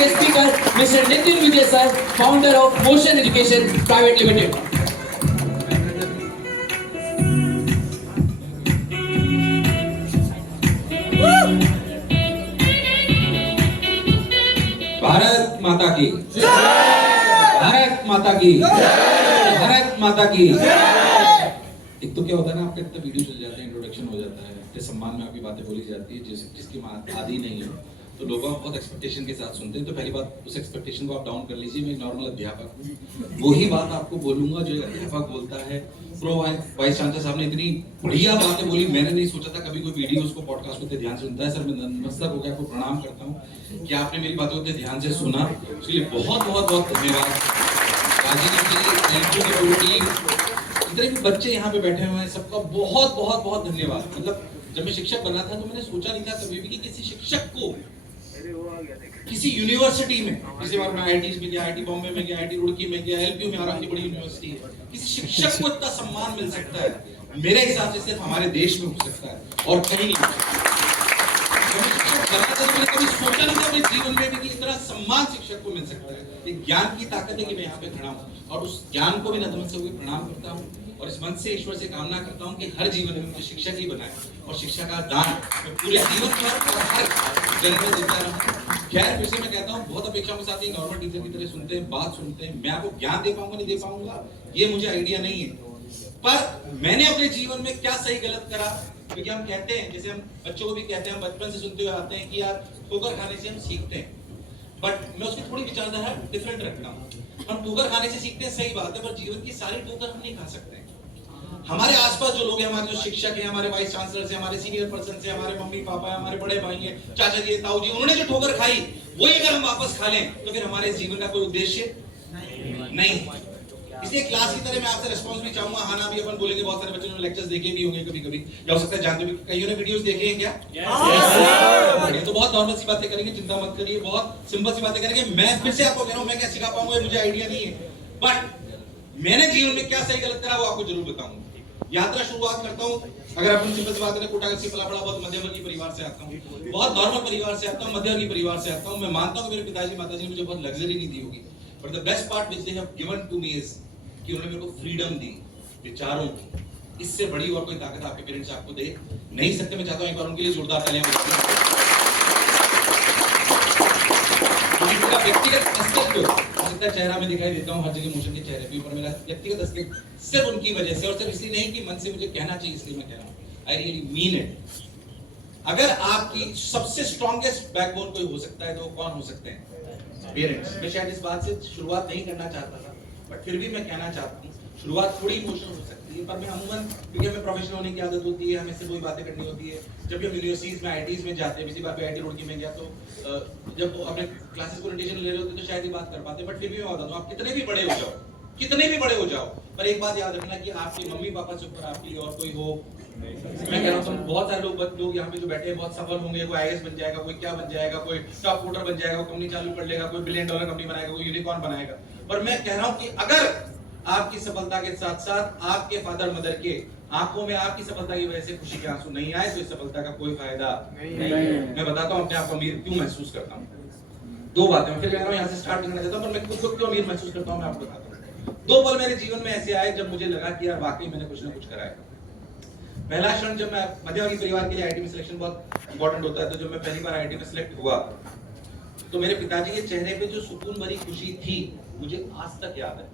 guest speaker, Mr. Nitin Vijay sir, founder of Motion Education Private Limited. Bharat माता की भारत माता की भारत माता की। एक तो क्या होता है ना, आपके इतने वीडियो चल जाते हैं, इंट्रोडक्शन हो जाता है, इतने सम्मान में आपकी बातें बोली जाती है जिसकी आदि नहीं है, तो लोग बहुत एक्सपेक्टेशन के साथ सुनते हैं। तो पहली बात, उस एक्सपेक्टेशन को आप डाउन कर लीजिए। मैं नॉर्मल अध्यापक हूँ, वही बात आपको बोलूंगा जो अध्यापक बोलता है। प्रो वाइस चांसलर साहब ने इतनी बढ़िया बातें बोली, मैंने नहीं सोचा था कभी कोई वीडियो उसको पॉडकास्ट को ध्यान से सुनता है। सर मैं नतमस्तक होकर आपको प्रणाम करता हूँ कि आपने मेरी बातों को ध्यान से सुना, उसके लिए बहुत बहुत बहुत धन्यवाद। राजीव की पूरी टीम, जितने भी बच्चे यहाँ पे बैठे हुए हैं, सबका बहुत बहुत बहुत धन्यवाद। मतलब जब मैं शिक्षक बना था तो मैंने सोचा नहीं था कभी भी कि किसी शिक्षक को किसी यूनिवर्सिटी में, किसी बार मैं आईआईटी में गया, आईआईटी बॉम्बे में गया, आईआईटी रुड़की में गया, एलपीयू में हमारा अपनी बड़ी यूनिवर्सिटी है, किसी शिक्षक को इतना सम्मान मिल सकता है मेरे हिसाब से सिर्फ हमारे देश में हो सकता है और कहीं नहीं हो सकता। मैंने कभी सोचा नहीं था अपने जीवन में भी कि इतना सम्मान शिक्षक को मिल सकता है। ये ज्ञान की ताकत है कि मैं यहाँ पे खड़ा हूँ और उस ज्ञान को भी नतमस्तक होकर प्रणाम करता हूँ और इस मन से ईश्वर से कामना करता हूँ कि हर जीवन में मुझे शिक्षक ही बनाए और शिक्षा का दान मैं पूरे जीवन भर और हर जन्म में देता रहूं। खैर फिर से मैं कहता हूँ, बहुत अपेक्षाओं के साथ ही नॉर्मल टीचर की तरह सुनते हैं, बात सुनते हैं। मैं आपको ज्ञान दे पाऊंगा नहीं दे पाऊंगा ये मुझे आइडिया नहीं है, पर मैंने अपने जीवन में क्या सही गलत करा, क्योंकि हम कहते हैं, जैसे हम बच्चों को भी कहते हैं, हम बचपन से सुनते हुए आते हैं कि यार ठोकर खाने से हम सीखते हैं, बट मैं उसकी थोड़ी विचारधारा डिफरेंट रखता हूँ। हम ठोकर खाने से सीखते हैं, सही बात है, पर जीवन की सारी ठोकर हम नहीं खा सकते। हमारे आसपास जो लोग हैं, हमारे जो शिक्षक हैं, हमारे वाइस चांसलर हैं, हमारे सीनियर पर्सन हैं, हमारे मम्मी पापा हैं, हमारे बड़े भाई हैं, चाचा जी, ताऊ जी, उन्होंने जो ठोकर खाई वही अगर हम वापस खा लें तो फिर हमारे जीवन का कोई उद्देश्य नहीं। इसलिए क्लास की तरह मैं आपसे रिस्पांस भी चाहूंगा। हाँ ना भी अपन बोलेंगे, बहुत सारे बच्चों ने लेक्चर्स देखे भी होंगे कभी कभी, या हो सकता है जानते भी, कईयों ने वीडियोस देखे हैं क्या? yes, तो बहुत नॉर्मल सी बातें करेंगे, चिंता मत करिए, बहुत सिंपल सी बातें करेंगे। मैं फिर से आपको कह रहा हूँ, मैं क्या सिखा पाऊंगा मुझे आइडिया नहीं है, बट मैंने जीवन में क्या सही गलत करा वो आपको जरूर बताऊंगा। यात्रा शुरुआत करता हूँ, अगर अपन सिंपल सी बात करें, कोटागढ़ से पला बड़ा बहुत मध्यवर्गीय परिवार से आता हूँ, बहुत नॉर्मल परिवार से आता हूँ, मध्यवर्गीय परिवार से आता हूँ। मैं मानता हूँ मेरे पिताजी माताजी ने मुझे बहुत लग्जरी नहीं दी होगी, but the best part which they have given to me is कि उन्होंने मेरे को फ्रीडम दी विचारों की। इससे बड़ी और कोई ताकत आपके पेरेंट्स आपको दे नहीं सकते। मैं चाहता हूँ एक बार उनके लिए जोरदार तालियां। व्यक्तिगत अस्तित्व चेहरा में दिखाई देता हूँ हर जगह, मोशन के चेहरे पे ऊपर मेरा व्यक्तिगत अस्तित्व सिर्फ उनकी वजह से, और सिर्फ इसलिए नहीं कि मन से मुझे कहना चाहिए इसलिए मैं कह रहा हूँ, आई रियली मीन इट। अगर आपकी सबसे स्ट्रॉन्गेस्ट बैकबोन कोई हो सकता है तो वो कौन हो सकते हैं? पेरेंट्स। मैं शायद इस बात से शुरुआत नहीं करना चाहता था, बट फिर भी मैं कहना चाहता हूँ, शुरुआत थोड़ी इमोशनल हो सकती है, पर मैं अमूमन, क्योंकि हमें प्रोफेशनल होने की आदत होती है, हमें से कोई बातें करनी होती है। जब भी हम यूनिवर्सिटीज में, आईआईटीज में जाते हैं, किसी बार आईआईटी रुड़की में गया तो जब अपने क्लासेस को ओरिएंटेशन ले रहे होते तो शायद ही बात कर पाते, बट फिर भी मैं बताता हूँ, आप कितने भी बड़े हो जाओ, कितने भी बड़े हो जाओ, पर एक बात याद रखना कि आपके मम्मी पापा से ऊपर आपके लिए और कोई हो। मैं कह रहा हूँ, बहुत सारे लोग यहाँ पे जो बैठे हैं बहुत सफल होंगे, कोई आईएएस बन जाएगा, कोई क्या बन जाएगा, कोई टॉप वोटर बन जाएगा, कंपनी चालू कर लेगा, कोई $1 बिलियन कंपनी बनाएगा, कोई यूनिकॉर्न बनाएगा। पर मैं कह रहा हूँ कि अगर आपकी सफलता के साथ साथ आपके फादर मदर के आंखों में आपकी सफलता की वजह से खुशी के आंसू नहीं आए तो इस सफलता का कोई फायदा नहीं है। मैं बताता हूँ अपने आप को अमीर क्यों महसूस करता हूँ। दो बातें मैं फिर कह रहा हूँ, यहाँ से स्टार्ट करना चाहता हूँ, पर मैं खुद को क्यों अमीर महसूस करता हूँ मैं आपको बताता हूँ। दो पल मेरे जीवन में ऐसे आए जब मुझे लगा कि यार वाकई मैंने कुछ ना कुछ करा है। पहला क्षण, जब मैं मध्यवर्गीय परिवार के लिए आईआईटी में सिलेक्शन बहुत इंपॉर्टेंट होता है, तो जब मैं पहली बार आईआईटी में सिलेक्ट हुआ तो मेरे पिताजी के चेहरे पे जो सुकून भरी खुशी थी मुझे आज तक याद है।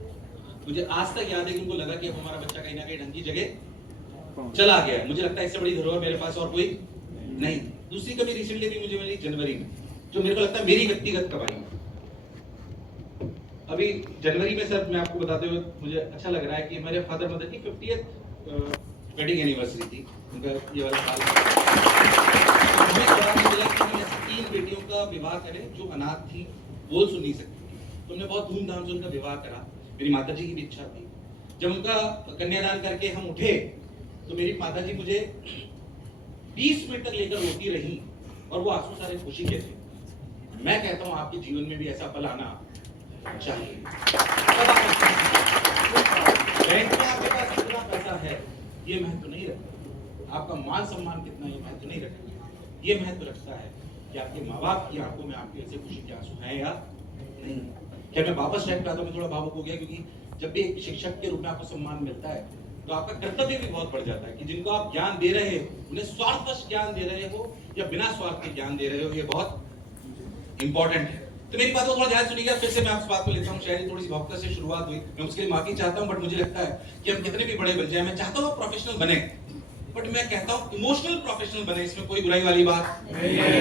मुझे आज तक याद है कि उनको लगा कि अब हमारा बच्चा कहीं ना कहीं ढंग की जगह चला गया है। मुझे लगता है इससे बड़ी धरोहर मेरे पास और कोई नहीं। दूसरी कभी रिसेंटली भी मुझे मिली जनवरी में, जो मेरे को लगता है मेरी व्यक्तिगत कमाई। अभी जनवरी में सर मैं आपको बताते हुए मुझे अच्छा लग रहा है कि मेरे फादर मदर की 50th वेडिंग एनिवर्सरी थी उनका, ये वाला साल। मुझे 3 बेटियों का विवाह करें जो अनाथ थी, बोल सुन नहीं सकती थी, तो हमने बहुत धूमधाम से उनका विवाह करा। मेरी माताजी की भी इच्छा थी। जब उनका कन्यादान करके हम उठे तो मेरी माताजी मुझे 20 मिनट तक लेकर रोती रही और वो आंसू सारे खुशी के थे। मैं कहता हूँ आपके जीवन में भी ऐसा पल आना चाहिए। बैंक में आपके पास कितना पैसा है ये महत्व नहीं रखता, आपका मान सम्मान कितना ये महत्व नहीं रखता। ये महत्व रखता है कि आपके माँ बाप की आंखों में आपके ऐसे खुशी के आंसू हैं या नहीं? क्या मैं वापस टाइप पे आता हूँ, मैं थोड़ा भावुक हो गया, क्योंकि जब भी एक शिक्षक के रूप में आपको सम्मान मिलता है तो आपका कर्तव्य भी बहुत बढ़ जाता है कि जिनको आप ज्ञान दे रहे हो उन्हें स्वार्थवश ज्ञान दे रहे हो या बिना स्वार्थ के ज्ञान दे रहे हो, ये बहुत इंपॉर्टेंट है। तो मेरी बात को थोड़ा ध्यान सुनिएगा, फिर से मैं आपसे बात को लेता हूँ। शायद थोड़ी सी भावुकता से शुरुआत हुई, मैं उसके लिए माफी चाहता हूँ, बट मुझे लगता है कि हम कितने भी बड़े बन जाए, मैं चाहता हूँ प्रोफेशनल बने, बट मैं कहता हूँ इमोशनल प्रोफेशनल बने, इसमें कोई बुराई वाली बात नहीं है।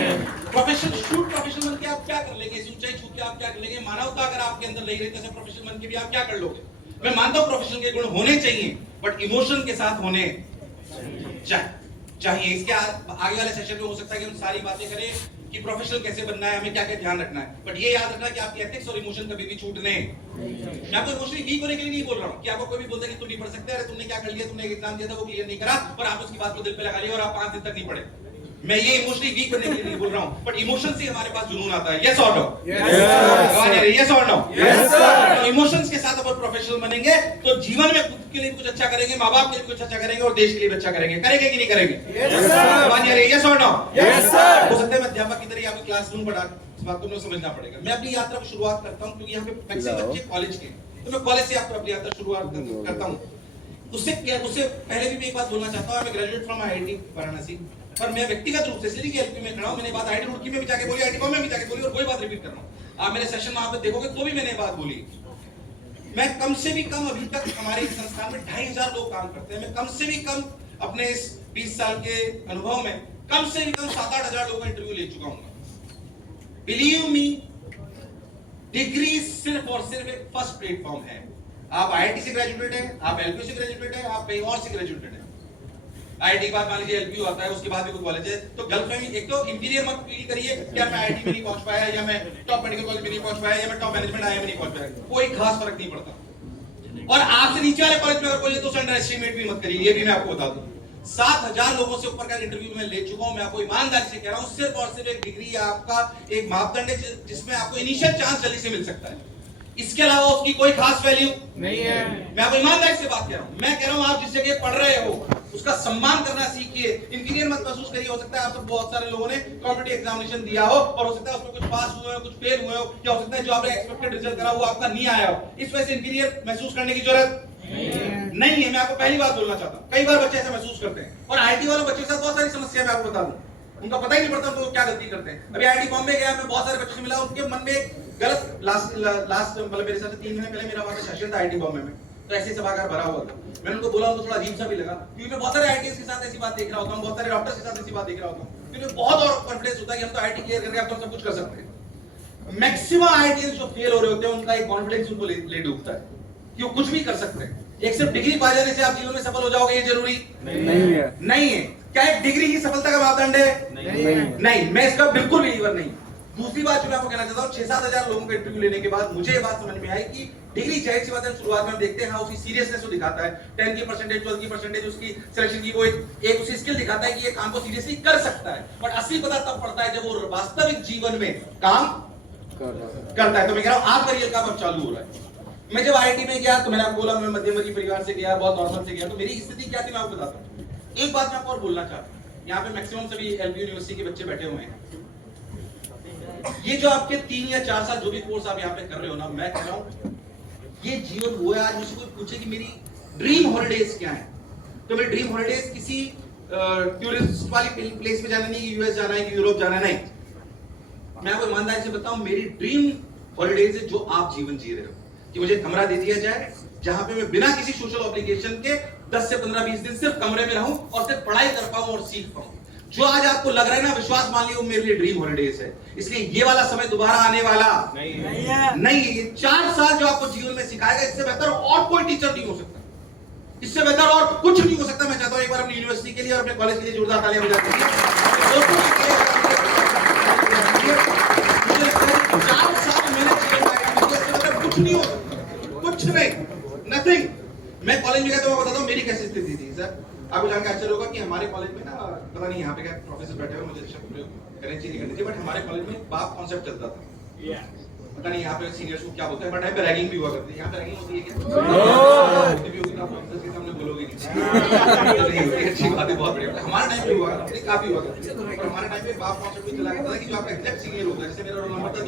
प्रोफेशनल शूट प्रोफेशनल बन के आप क्या कर लेंगे, इस ऊंचाई छू के आप क्या कर लेंगे? मानवता अगर आपके अंदर नहीं रही तो प्रोफेशनल बन के भी आप क्या कर लोगे? मैं मानता हूँ प्रोफेशनल के गुण होने चाहिए, बट इमोशन के साथ होने चाहिए। इसके आगे वाले सेशन में हो सकता है कि हम सारी बातें करें कि प्रोफेशनल कैसे बनना है, हमें क्या क्या ध्यान रखना है, बट ये याद रखना कि आपकी एथिक्स और इमोशन कभी भी छूटने। मैं आपको इमोशनली वीक होने के लिए नहीं बोल रहा हूँ कि आपको कोई भी बोलता है कि तुम नहीं पढ़ सकते, अरे तुमने क्या कर लिया, तुमने एक एग्जाम दिया था वो क्लियर नहीं करा और आप उसकी बात को दिल पे लगा लिया और आप 5 दिन तक नहीं पढ़े। मैं ये इमोशनली वीक बनने के लिए नहीं बोल रहा हूँ, बट इमोशन से हमारे पास जुनून आता है। यस और नो? यस और नो? इमोशंस के साथ अगर प्रोफेशनल बनेंगे तो जीवन में खुद के लिए कुछ अच्छा करेंगे, माँ बाप के लिए कुछ अच्छा करेंगे और देश के लिए भी अच्छा करेंगे। करेंगे कि नहीं करेंगे? यस और नो? हो सकता है मैं अध्यापक की तरह आपकी क्लासरूम पढ़ा, इस बात को समझना पड़ेगा। मैं अपनी यात्रा की शुरुआत करता हूँ क्योंकि यहाँ पे मैक्सिमम बच्चे कॉलेज के, तो मैं कॉलेज से आपको अपनी यात्रा शुरुआत करता हूँ। उससे पहले भी मैं एक बात बोलना चाहता हूँ, मैं ग्रेजुएट फ्रॉम आईआईटी वाराणसी, पर मैं व्यक्तिगत रूप से इसलिए कि एलपी में खड़ा हूं, मैंने बात आईआईटी रुड़की में भी जाके बोली, आईआईटी बॉम्बे में भी जाके बोली और वही बात रिपीट कर रहा हूं। आप मेरे सेशन में आप देखोगे तो भी मैंने बात बोली। मैं कम से भी कम अभी तक हमारे संस्थान में 2500 लोग काम करते हैं, मैं कम से भी कम अपने इस 20 साल के अनुभव में कम से भी कम 7-8 हजार लोगों का इंटरव्यू ले चुका हूं। बिलीव मी, डिग्री सिर्फ और सिर्फ एक फर्स्ट प्लेटफॉर्म है। आप आईआईटी से ग्रेजुएटेड हैं, आप एलपी से ग्रेजुएटेड हैं, आप कहीं और से ग्रेजुएटेड हैं। आईआईटी के बाद मान लीजिए एलपीयू आता है, उसके बाद भी कोई कॉलेज है, तो गलतफहमी, एक तो इंफीरियर मत फील करिए कि मैं आईआईटी में नहीं पहुंच पाया या मैं टॉप मेडिकल कॉलेज में नहीं पहुंच पाया या मैं टॉप मैनेजमेंट आईआईएम में नहीं पहुंच पाया, कोई खास फर्क नहीं पड़ता। और आपसे नीचे वाले कॉलेज में अगर कोई है तो अंडर एस्टिमेट भी मत करिए, ये भी मैं आपको बता दूं। 7000 लोगों से ऊपर का इंटरव्यू मैं ले चुका हूं, मैं आपको ईमानदारी से कह रहा हूं, सिर्फ और सिर्फ एक डिग्री आपका एक मापदंड है जिसमें आपको इनिशियल चांस जल्दी से मिल सकता है, इसके अलावा उसकी कोई खास वैल्यू नहीं है। मैं आपको ईमानदारी से बात कर रहा हूं, मैं कह रहा हूं आप जिस जगह पढ़ रहे हो उसका सम्मान करना सीखिए, इंफीरियर मत महसूस करिए। हो सकता है आप सब बहुत सारे लोगों ने कॉम्पिटिटिव एग्जामिनेशन दिया हो और हो सकता है उसमें कुछ पास हुए हो, कुछ फेल हुए हो, या हो सकता है जो आपने एक्सपेक्टेड रिजल्ट करा वो आपका नहीं आया हो, इस वजह से इंफीरियर महसूस करने की जरूरत नहीं है। मैं आपको पहली बात बोलना चाहता हूं, कई बार बच्चे ऐसा महसूस करते हैं और आईटी वालों बच्चों के साथ बहुत सारी समस्या मैं आपको बता दूं, उनका पता ही नहीं पड़ता तो क्या गलती करते हैं। अभी आईटी बॉम्बे गया, मैं बहुत सारे बच्चों से मिला, उनके मन में गलत लास्ट मतलब मेरे साथ 3 महीने पहले मेरा वहां पे सेशन था आईटी बॉम्बे में, तो ऐसे सभागार भरा हुआ था। मैंने उनको बोला, उनको थोड़ा अजीब सा भी लगा क्योंकि मैं बहुत सारे आईटीएस के साथ ऐसी बात देख रहा होता हूं, बहुत सारे डॉक्टर्स के साथ ऐसी बात देख रहा होता हूं, क्योंकि बहुत और कॉन्फिडेंस होता है कि हम तो आईटी क्लियर करके अब तो सब कुछ कर सकते हैं। मैक्सिमम आईटीएस जो फेल हो रहे होते हैं उनका एक कॉन्फिडेंस उनको ले डूबता है कि वो कुछ भी कर सकते हैं। एक सिर्फ डिग्री पा जाने से आप जीवन में सफल हो जाओगे ये जरूरी नहीं है। क्या एक डिग्री ही सफलता का मापदंड है? नहीं, मैं इसका बिल्कुल बिलीवर नहीं। दूसरी बात जो मैं आपको कहना चाहता हूँ, 6-7 हजार लोगों का इंटरव्यू लेने के बाद मुझे ये बात समझ में आई कि डिग्री जाहिर सी बात है शुरुआत में हम देखते हैं हाँ उसकी सीरियसनेस को दिखाता है, 10 की परसेंटेज 12 की परसेंटेज उसकी सिलेक्शन की वो एक उसकी स्किल दिखाता है कि ये काम को सीरियसली कर सकता है, बट असली पता तब पड़ता है जब वो वास्तविक जीवन में काम करता है। तो मैं कह रहा हूँ आपका रियल काम अब चालू हो रहा है। मैं जब आईआईटी में गया तो मैंने आपको बोला मैं मध्यमवर्गीय परिवार से गया, बहुत नॉर्मल से गया, तो मेरी स्थिति क्या थी मैं आपको बताता हूँ। एक बात मैं आपको और बोलना चाहता हूँ, यहाँ पे मैक्सिमम सभी एलबी यूनिवर्सिटी के बच्चे बैठे हुए हैं, ये जो आपके 3 या 4 साल जो भी कोर्स आप यहाँ पे कर रहे हो ना, मैं कह रहा हूँ ये जीवन वो है। आज मुझसे कोई पूछे कि मेरी ड्रीम हॉलिडेज क्या है, तो मेरी ड्रीम हॉलिडेज किसी टूरिस्ट वाली प्लेस पे जाना नहीं, यूएस जाना है कि यूरोप जाना नहीं। मैं आपको ईमानदारी से बताऊं, मेरी ड्रीम हॉलिडेज है जो आप जीवन जी रहे हो, कि मुझे कमरा दे दिया जाए जहां पे मैं बिना किसी सोशल ऑब्लिगेशन के 10 से 15-20 दिन सिर्फ कमरे में रहूं और सिर्फ पढ़ाई कर पाऊं और सीख पाऊं। जो आज आपको लग रहा है ना, विश्वास मान लियो मेरे लिए ड्रीम हॉलिडेज है। इसलिए ये वाला समय दोबारा आने वाला नहीं है। ये 4 साल जो आपको जीवन में सिखाएगा, इससे बेहतर और कोई टीचर नहीं हो सकता, इससे बेहतर और कुछ नहीं हो सकता। मैं चाहता हूं एक बार अपनी यूनिवर्सिटी के लिए और अपने कॉलेज के लिए जोरदार तालियां बजा दीजिए। 4 साल मेरे जीवन में कुछ नहीं हो सकता, कुछ नहीं, नथिंग। मैं कॉलेज में गया तो मैं बताता हूं मेरी कैसी स्थिति थी। सर आपको जानकर आश्चर्य होगा कि हमारे कॉलेज में ना, पता नहीं यहाँ पे क्या प्रोफेसर बैठे हुए, मुझे शब्द प्रयोग करने चाहिए नहीं करनी चाहिए, बट हमारे कॉलेज में बाप कॉन्सेप्ट चलता था। पता नहीं यहाँ पे सीनियर्स को क्या बोलते हैं, बट टाइम पे रैगिंग भी हुआ करती है। यहाँ पे रैगिंग होती है क्या? होती भी होगी तो आप ऑफिसर्स के सामने बोलोगे नहीं होती, अच्छी बात है, बहुत बढ़िया। हमारे टाइम पे हुआ करती है, काफी हुआ करती है। और हमारे टाइम पे बाप कॉन्सेप्ट भी चला करता था कि जो आपका एग्जैक्ट सीनियर होता है, जैसे मेरा रोल नंबर था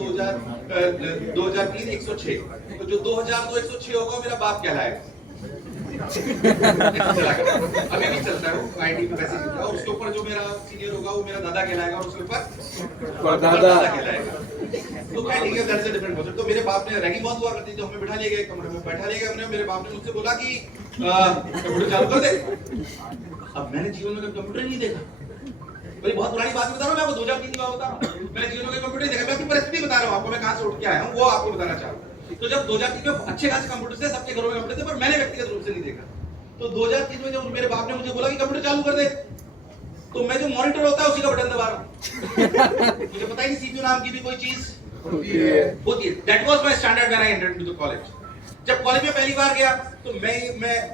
2003 106, तो जो 2002 106 होगा मेरा बाप कहलाएगा। अभी भी चलता है वो, आईटी में वैसे चलता है। और उसके ऊपर जो मेरा सीनियर होगा वो मेरा दादा कहलाएगा, और उसके ऊपर दादा कहलाएगा। तो क्या ठीक है, that is a different concept. तो मेरे बाप ने रैगिंग बहुत हुआ करती थी, तो हमें बिठा लिए गए कमरे में, बैठा लिए गए हमने। मेरे बाप ने मुझसे बोला कि कंप्यूटर चालू कर दे। अब मैंने जीवन में कभी कंप्यूटर नहीं देखा, बड़ी बहुत पुरानी बात बता रहा हूँ मैं आपको, 2003 की बात बता रहा हूँ। मैंने जीवन में कंप्यूटर नहीं देखा, मैं अपनी परिस्थिति बता रहा हूँ आपको, मैं कहां से उठ के आया हूँ वो आपको बताना चाह रहा हूँ। तो जब 2003 में अच्छे खासे कंप्यूटर थे, सबके घरों में कंप्यूटर थे, पर मैंने व्यक्तिगत रूप से नहीं देखा। तो 2003 में जब मेरे बाप ने मुझे बोला कि कंप्यूटर चालू कर दे, तो मैं जो मॉनिटर होता है उसी का बटन दबा रहा हूं। मुझे पता ही नहीं सीपीयू नाम की भी कोई चीज होती है। That was my standard when I entered into the college. जब कॉलेज में पहली बार गया तो मैं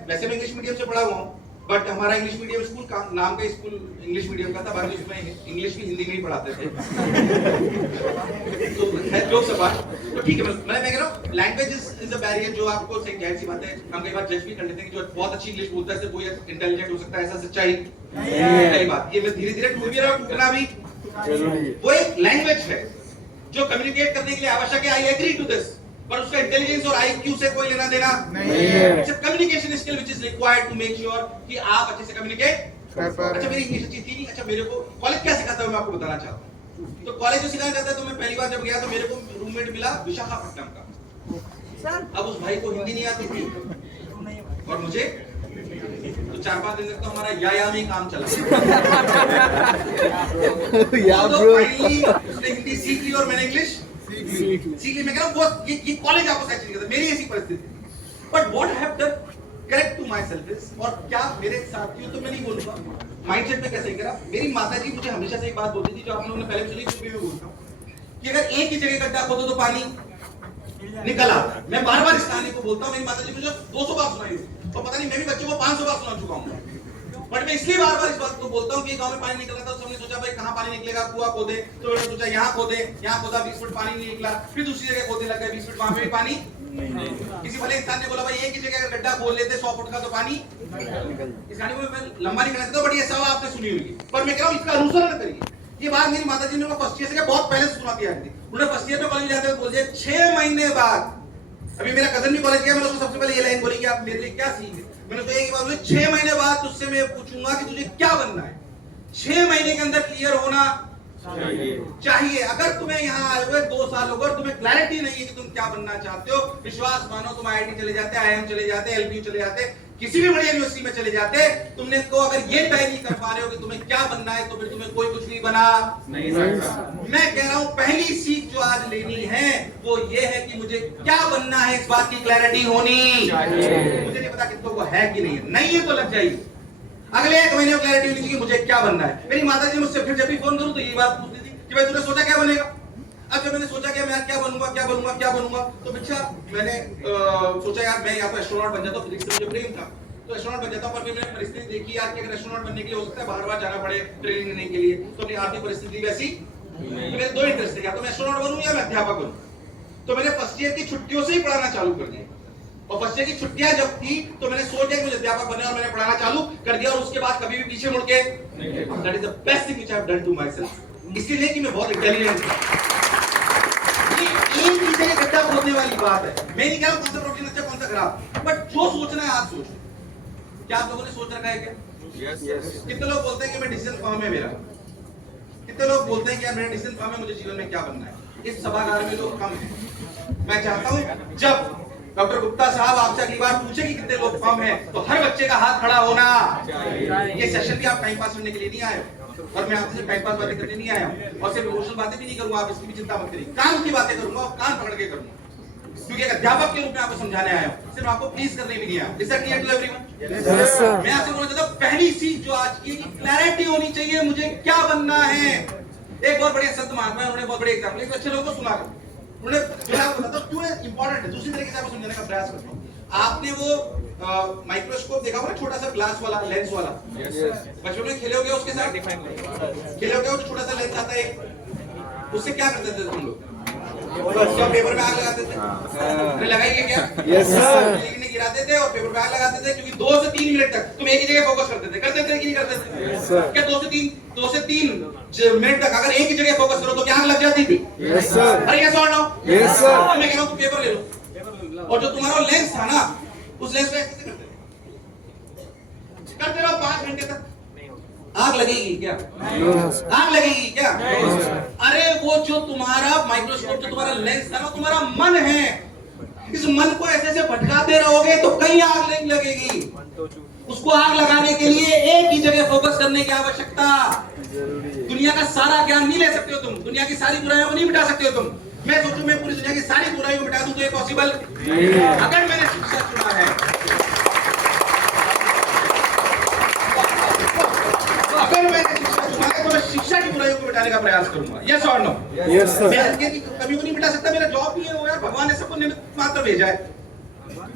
वैसे मैं इंग्लिश मीडियम से पढ़ा हुआ हूं, बट हमारा इंग्लिश मीडियम स्कूल का नाम का स्कूल इंग्लिश मीडियम का था, बाकी उसमें इंग्लिश भी हिंदी में ही पढ़ाते थे। तो है जोक सब बात, तो ठीक है। मैं कह रहा हूं लैंग्वेज इज अ बैरियर, जो आपको सही जाहिर सी बात है, हम कई बार जज भी कर लेते हैं कि जो बहुत अच्छी इंग्लिश बोलता है सिर्फ कोई इंटेलिजेंट हो सकता है, ऐसा सच्चाई नहीं। बात ये मैं धीरे-धीरे टूट भी रहा हूं, टूटना भी जरूरी है। वो एक लैंग्वेज है जो कम्युनिकेट करने के लिए आवश्यक है, आई एग्री टू दिस, पर उसका इंटेलिजेंस और आईक्यू से कोई लेना देना नहीं है। It's a communication skill which is required to make sure कि आप अच्छे से कम्युनिकेट कर पाए। अच्छा, मेरी इंग्लिश अच्छी थी नहीं, अच्छा मेरे को कॉलेज क्या सिखाता है मैं आपको बताना चाहता हूं। तो कॉलेज जो सिखाया जाता है, तो मैं पहली बार जब गया तो मेरे को रूममेट मिला विशाखापट्टनम का। अब उस भाई को हिंदी नहीं आती थी और मुझे, तो 4-5 दिन तक तो हमारा या में काम चला। फाइनली उसने हिंदी सीख ली और मैंने इंग्लिश सीख ली। मैं कह रहा हूं वो ये कॉलेज आपको सच नहीं करता, मेरी ऐसी परिस्थिति। But what I have done correct to myself is, और क्या मेरे साथियों, तो मैं नहीं बोलूंगा माइंडसेट में कैसे करा। मेरी माताजी मुझे हमेशा से एक बात बोलती थी, जो आप लोगों ने पहले सुनी, भी मैं बोलता हूं कि अगर एक ही जगह गड्ढा खोदो तो पानी निकल आता है। मैं बार-बार इस कहानी को बोलता हूं, मेरी माताजी मुझे 200 बार सुनाई है, और पता नहीं मैं भी बच्चों को 500 बार सुना चुका हूं। बट मैं इसलिए बार-बार इस बात को बोलता हूं कि गांव में पानी निकल रहा था, तो हमने सोचा भाई कहां पानी निकलेगा, कुआं खोदे, तो मैंने सोचा यहां खोदे, यहां खोदा, 20 फुट पानी नहीं निकला, फिर दूसरी जगह खोदने लग गए, 20 फुट, वहां पे भी पानी नहीं। किसी भले इंसान ने बोला भाई एक ही जगह अगर गड्ढा खोद लेते 100 फुट का तो पानी इस कहानी को मैं लंबा नहीं करना चाहता, बट ये सब आपने सुनी होगी, पर मैं कह रहा हूं इसका अनुसरण करिए। ये बात मेरी माताजी ने फर्स्ट ईयर से बहुत पहले सुना दिया थी। उन्होंने फर्स्ट ईयर में कॉलेज जाते हुए बोल दिया 6 महीने बाद, अभी मेरा कजन भी कॉलेज गया, मैंने उसको सबसे पहले ये लाइन बोली कि आप मेरे लिए क्या सीखे। मैंने उसको एक बात बोली, 6 महीने बाद तुझसे मैं पूछूंगा कि तुझे क्या बनना है। 6 महीने के अंदर क्लियर होना चाहिए। अगर तुम्हें यहाँ आए हुए 2 साल हो गए और तुम्हें क्लैरिटी नहीं है कि तुम क्या बनना चाहते हो, विश्वास मानो तुम आईआईटी चले जाते, आईएम चले जाते, एलपीयू चले जाते, किसी भी बड़ी यूनिवर्सिटी में चले जाते, तुमने को अगर ये तय नहीं कर पा रहे हो कि तुम्हें क्या बनना है, तो फिर तुम्हें कोई कुछ भी बना नहीं सकता। मैं कह रहा हूं पहली सीख जो आज लेनी है वो ये है कि मुझे क्या बनना है, इस बात की क्लैरिटी होनी चाहिए। मुझे नहीं पता कितनों को है कि नहीं है, नहीं है तो लग जाइए। अगले 1 महीने में क्लैरिटी होनी चाहिए मुझे क्या बनना है। मेरी माताजी मुझसे फिर जब भी फोन करूं तो ये बात पूछती थी कि भाई तूने सोचा क्या बनेगा। अब जब मैंने सोचा कि मैं क्या बनूंगा, तो बच्चा मैंने सोचा यार मैं या तो एस्ट्रोनॉट बन जाता हूं, फिजिक्स से मुझे प्रेम था, तो एस्ट्रोनॉट बन जाता हूं। पर फिर मैंने परिस्थिति देखी यार कि अगर एस्ट्रोनॉट बनने के लिए हो सकता है बाहर जाना पड़े ट्रेनिंग लेने के लिए, तो अपनी आर्थिक परिस्थिति वैसी, मेरे 2 इंटरेस्ट थे, या तो मैं एस्ट्रोनॉट बनूं या मैं अध्यापक बनूं। तो मैंने फर्स्ट ईयर की छुट्टियों से ही पढ़ाना चालू कर दिया, और फर्स्ट ईयर की छुट्टियां जब थी तो मैंने सोच लिया कि मुझे अध्यापक बनना है, और मैंने पढ़ाना चालू कर दिया, और उसके बाद कभी भी पीछे मुड़ के that is the best thing which I have done to myself. इसलिए कि मैं बहुत इंटेलिजेंट हूं। एक ही जगह गड्ढा खोदने वाली बात है, मैं नहीं कह रहा कौन सा प्रोटीन अच्छा कौन सा खराब, बट जो सोचना है आज सोचो। क्या आप लोगों ने सोच रखा है क्या? यस। कितने लोग बोलते हैं कि मैं डिसीजन फॉर्म है मेरा, कितने लोग बोलते हैं कि यार मेरा डिसीजन फॉर्म है, मुझे जीवन में क्या बनना है। इस सभागार में लोग कम हैं। मैं चाहता हूं जब डॉक्टर गुप्ता साहब आपसे अगली बार पूछे कि कितने लोग फॉर्म है, तो हर बच्चे का हाथ खड़ा होना चाहिए। ये सेशन भी आप टाइम पास करने के लिए नहीं आए हो, और मैं आपसे टाइम पास बातें करने नहीं आया हूं, और सिर्फ इमोशनल बातें भी नहीं करूंगा, आप इसकी भी चिंता मत करिए। काम की बातें करूंगा और कान पकड़ के करूंगा, क्योंकि एक अध्यापक के रूप में आपको समझाने आया हूं, सिर्फ आपको प्लीज करने भी नहीं आया। Is that clear to everyone? Yes sir. मैं आपसे बोलना चाहता हूं पहली सीख जो आज की क्लैरिटी होनी चाहिए, मुझे क्या बनना है। एक बहुत बड़े संत महात्मा है, उन्होंने बहुत बड़े एग्जाम्पल, एक अच्छे लोगों को सुना कर उन्होंने बताता हूं क्यों इंपॉर्टेंट है, दूसरी तरीके से आपको समझाने का प्रयास करता हूं। आपने वो माइक्रोस्कोप देखा होगा, छोटा सा ग्लास वाला, लेंस वाला, बचपन में खेले होगे उसके साथ, खेले होगे, वो छोटा सा लेंस आता है, उससे क्या करते थे तुम लोग? क्या पेपर में आग लगाते थे? अरे लगाएंगे क्या? Yes sir. लिखने गिराते थे और पेपर में आग लगाते थे, क्योंकि 2 से 3 मिनट तक तुम एक ही जगह फोकस करते थे कि नहीं करते थे? Yes sir. क्या 2 से 3 मिनट तक अगर एक ही जगह फोकस करो तो क्या आग लग जाती थी? Yes sir. अरे यस और नो? Yes sir. मैं कह रहा हूँ तुम पेपर ले लो, और जो तुम्हारा लेंस था ना, उस लेंस पे ऐसे करते रहो 5 घंटे तक, आग लगेगी क्या? आग लगेगी क्या? अरे वो जो तुम्हारा माइक्रोस्कोप, जो तुम्हारा लेंस था ना, तुम्हारा मन है। इस मन को ऐसे ऐसे भटकाते रहोगे तो कहीं आग नहीं लगेगी। उसको आग लगाने के लिए एक ही जगह फोकस करने की आवश्यकता। दुनिया का सारा ज्ञान नहीं ले सकते हो तुम, दुनिया की सारी बुराइयों को नहीं मिटा सकते हो तुम। मैं सोचूं मैं पूरी दुनिया की सारी बुराइयों को मिटा दूं तो ये पॉसिबल नहीं है। अगर मैंने शिक्षा चुना है, अगर मैंने शिक्षा चुना है तो मैं शिक्षा की बुराइयों को मिटाने का प्रयास करूंगा। यस और नो? Yes sir. मैं हल्के की कमी को नहीं मिटा सकता, मेरा जॉब भी है वो यार, भगवान ने सबको निमित्त मात्र भेजा है,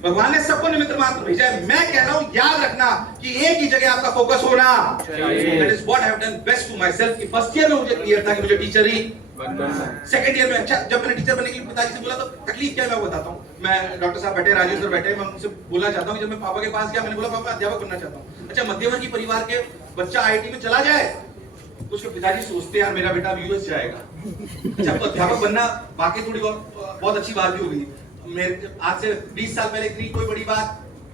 भगवान ने सबको निमित्त मात्र भेजा है। मैं कह रहा हूं याद रखना कि एक ही जगह आपका फोकस होना। That is what I have done best to myself। कि फर्स्ट ईयर में मुझे क्लियर था कि मुझे टीचर ही बनना है। सेकंड ईयर में अच्छा, जब मैंने टीचर बनने के लिए पिताजी से बोला तो तकलीफ क्या है मैं बताता हूं। मैं डॉक्टर साहब बैठे, राजेश सर बैठे, मैं उनसे बोलना चाहता हूं कि जब मैं पापा के पास गया, मैंने बोला पापा अध्यापक बनना चाहता हूं। अच्छा, मध्यवर्गीय परिवार के बच्चा आईआईटी में चला जाए तो उसके पिताजी सोचते यार मेरा बेटा यूएस जाएगा। अच्छा, तो अध्यापक बनना वाकई थोड़ी बहुत अच्छी बात भी हो गई। मेरे आज से 20 साल पहले इतनी कोई बड़ी बात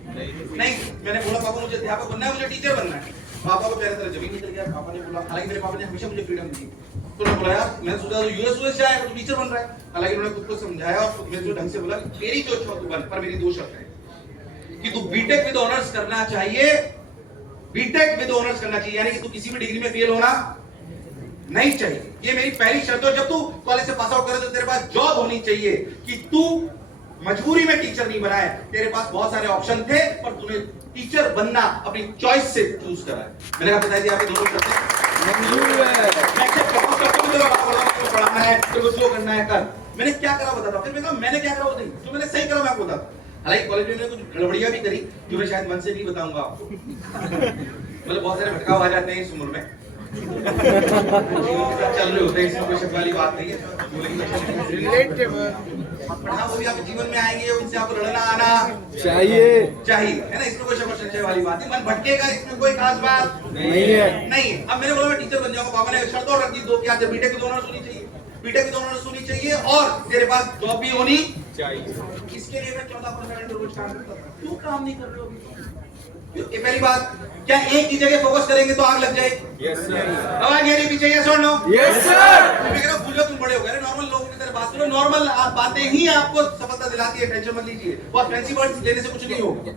नहीं। मैंने बोला पापा मुझे अध्यापक बनना है, मुझे टीचर बनना है। पापा को प्यारे तरह जमीन निकल गया। पापा ने बोला, हालांकि मेरे पापा ने हमेशा मुझे फ्रीडम दी, तो मैं बोला यार मैंने सोचा यूएस जाएगा तो टीचर बन रहा है। हालांकि उन्होंने खुद को समझाया और मेरे जो ढंग से बोला मेरी जो इच्छा तू बन, पर मेरी 2 शर्त है कि तू बीटेक विद ऑनर्स करना चाहिए। बीटेक विद ऑनर्स करना चाहिए, यानी कि तू किसी भी डिग्री में फेल होना नहीं चाहिए। ये मेरी पहली शर्त है। जब तू कॉलेज से पास आउट करे तो तेरे पास जॉब होनी चाहिए कि तू मजबूरी में टीचर नहीं बना है। तेरे पास बहुत सारे ऑप्शन थे पर तूने टीचर बनना अपनी चॉइस से चूज करा है। मैंने कहा पिताजी आपके दोनों शर्तें मंजूर है, मैं एक्सेप्ट करता हूं। तेरा पढ़ाना है, तेरे को जो करना है कर। मैंने क्या करा बताता हूं। फिर मैंने कहा मैंने क्या करा वो नहीं, जो मैंने सही करा मैं आपको बताता हूं। हालांकि कॉलेज में मैंने कुछ गड़बड़ियां भी करी जो मैं शायद मन से नहीं बताऊंगा आपको। मतलब बहुत सारे भटकाव आ जाते हैं इस उम्र में, चल रहे होते हैं, इसमें कोई शक वाली बात नहीं है। हाँ, वो भी आपके जीवन में आएंगे, उनसे आपको लड़ना आना चाहिए है ना, इसमें कोई शक और संशय वाली बात नहीं। मन भटकेगा, इसमें कोई खास बात नहीं है। नहीं, अब मैंने बोला मैं टीचर बन जाऊंगा। पापा ने शर्त और रख दी 2 कि आज बीटेक की ऑनर्स होनी चाहिए, बीटेक की ऑनर्स होनी चाहिए और तेरे पास जॉब भी होनी चाहिए। इसके लिए मैं 14-15 घंटे रोज काम करता था। क्यों काम नहीं कर रहे हो अभी? ये पहली बात। क्या एक ही जगह फोकस करेंगे तो आग लग जाएगी? Yes sir. आवाज आ रही पीछे? यस और नो? Yes sir. मैं कह रहा हूं भूलो, तुम बड़े हो गए, नॉर्मल लोगों की तरह बात करो। नॉर्मल बातें ही आपको सफलता दिलाती है, टेंशन मत लीजिए। बहुत फैंसी वर्ड्स लेने से कुछ नहीं होगा।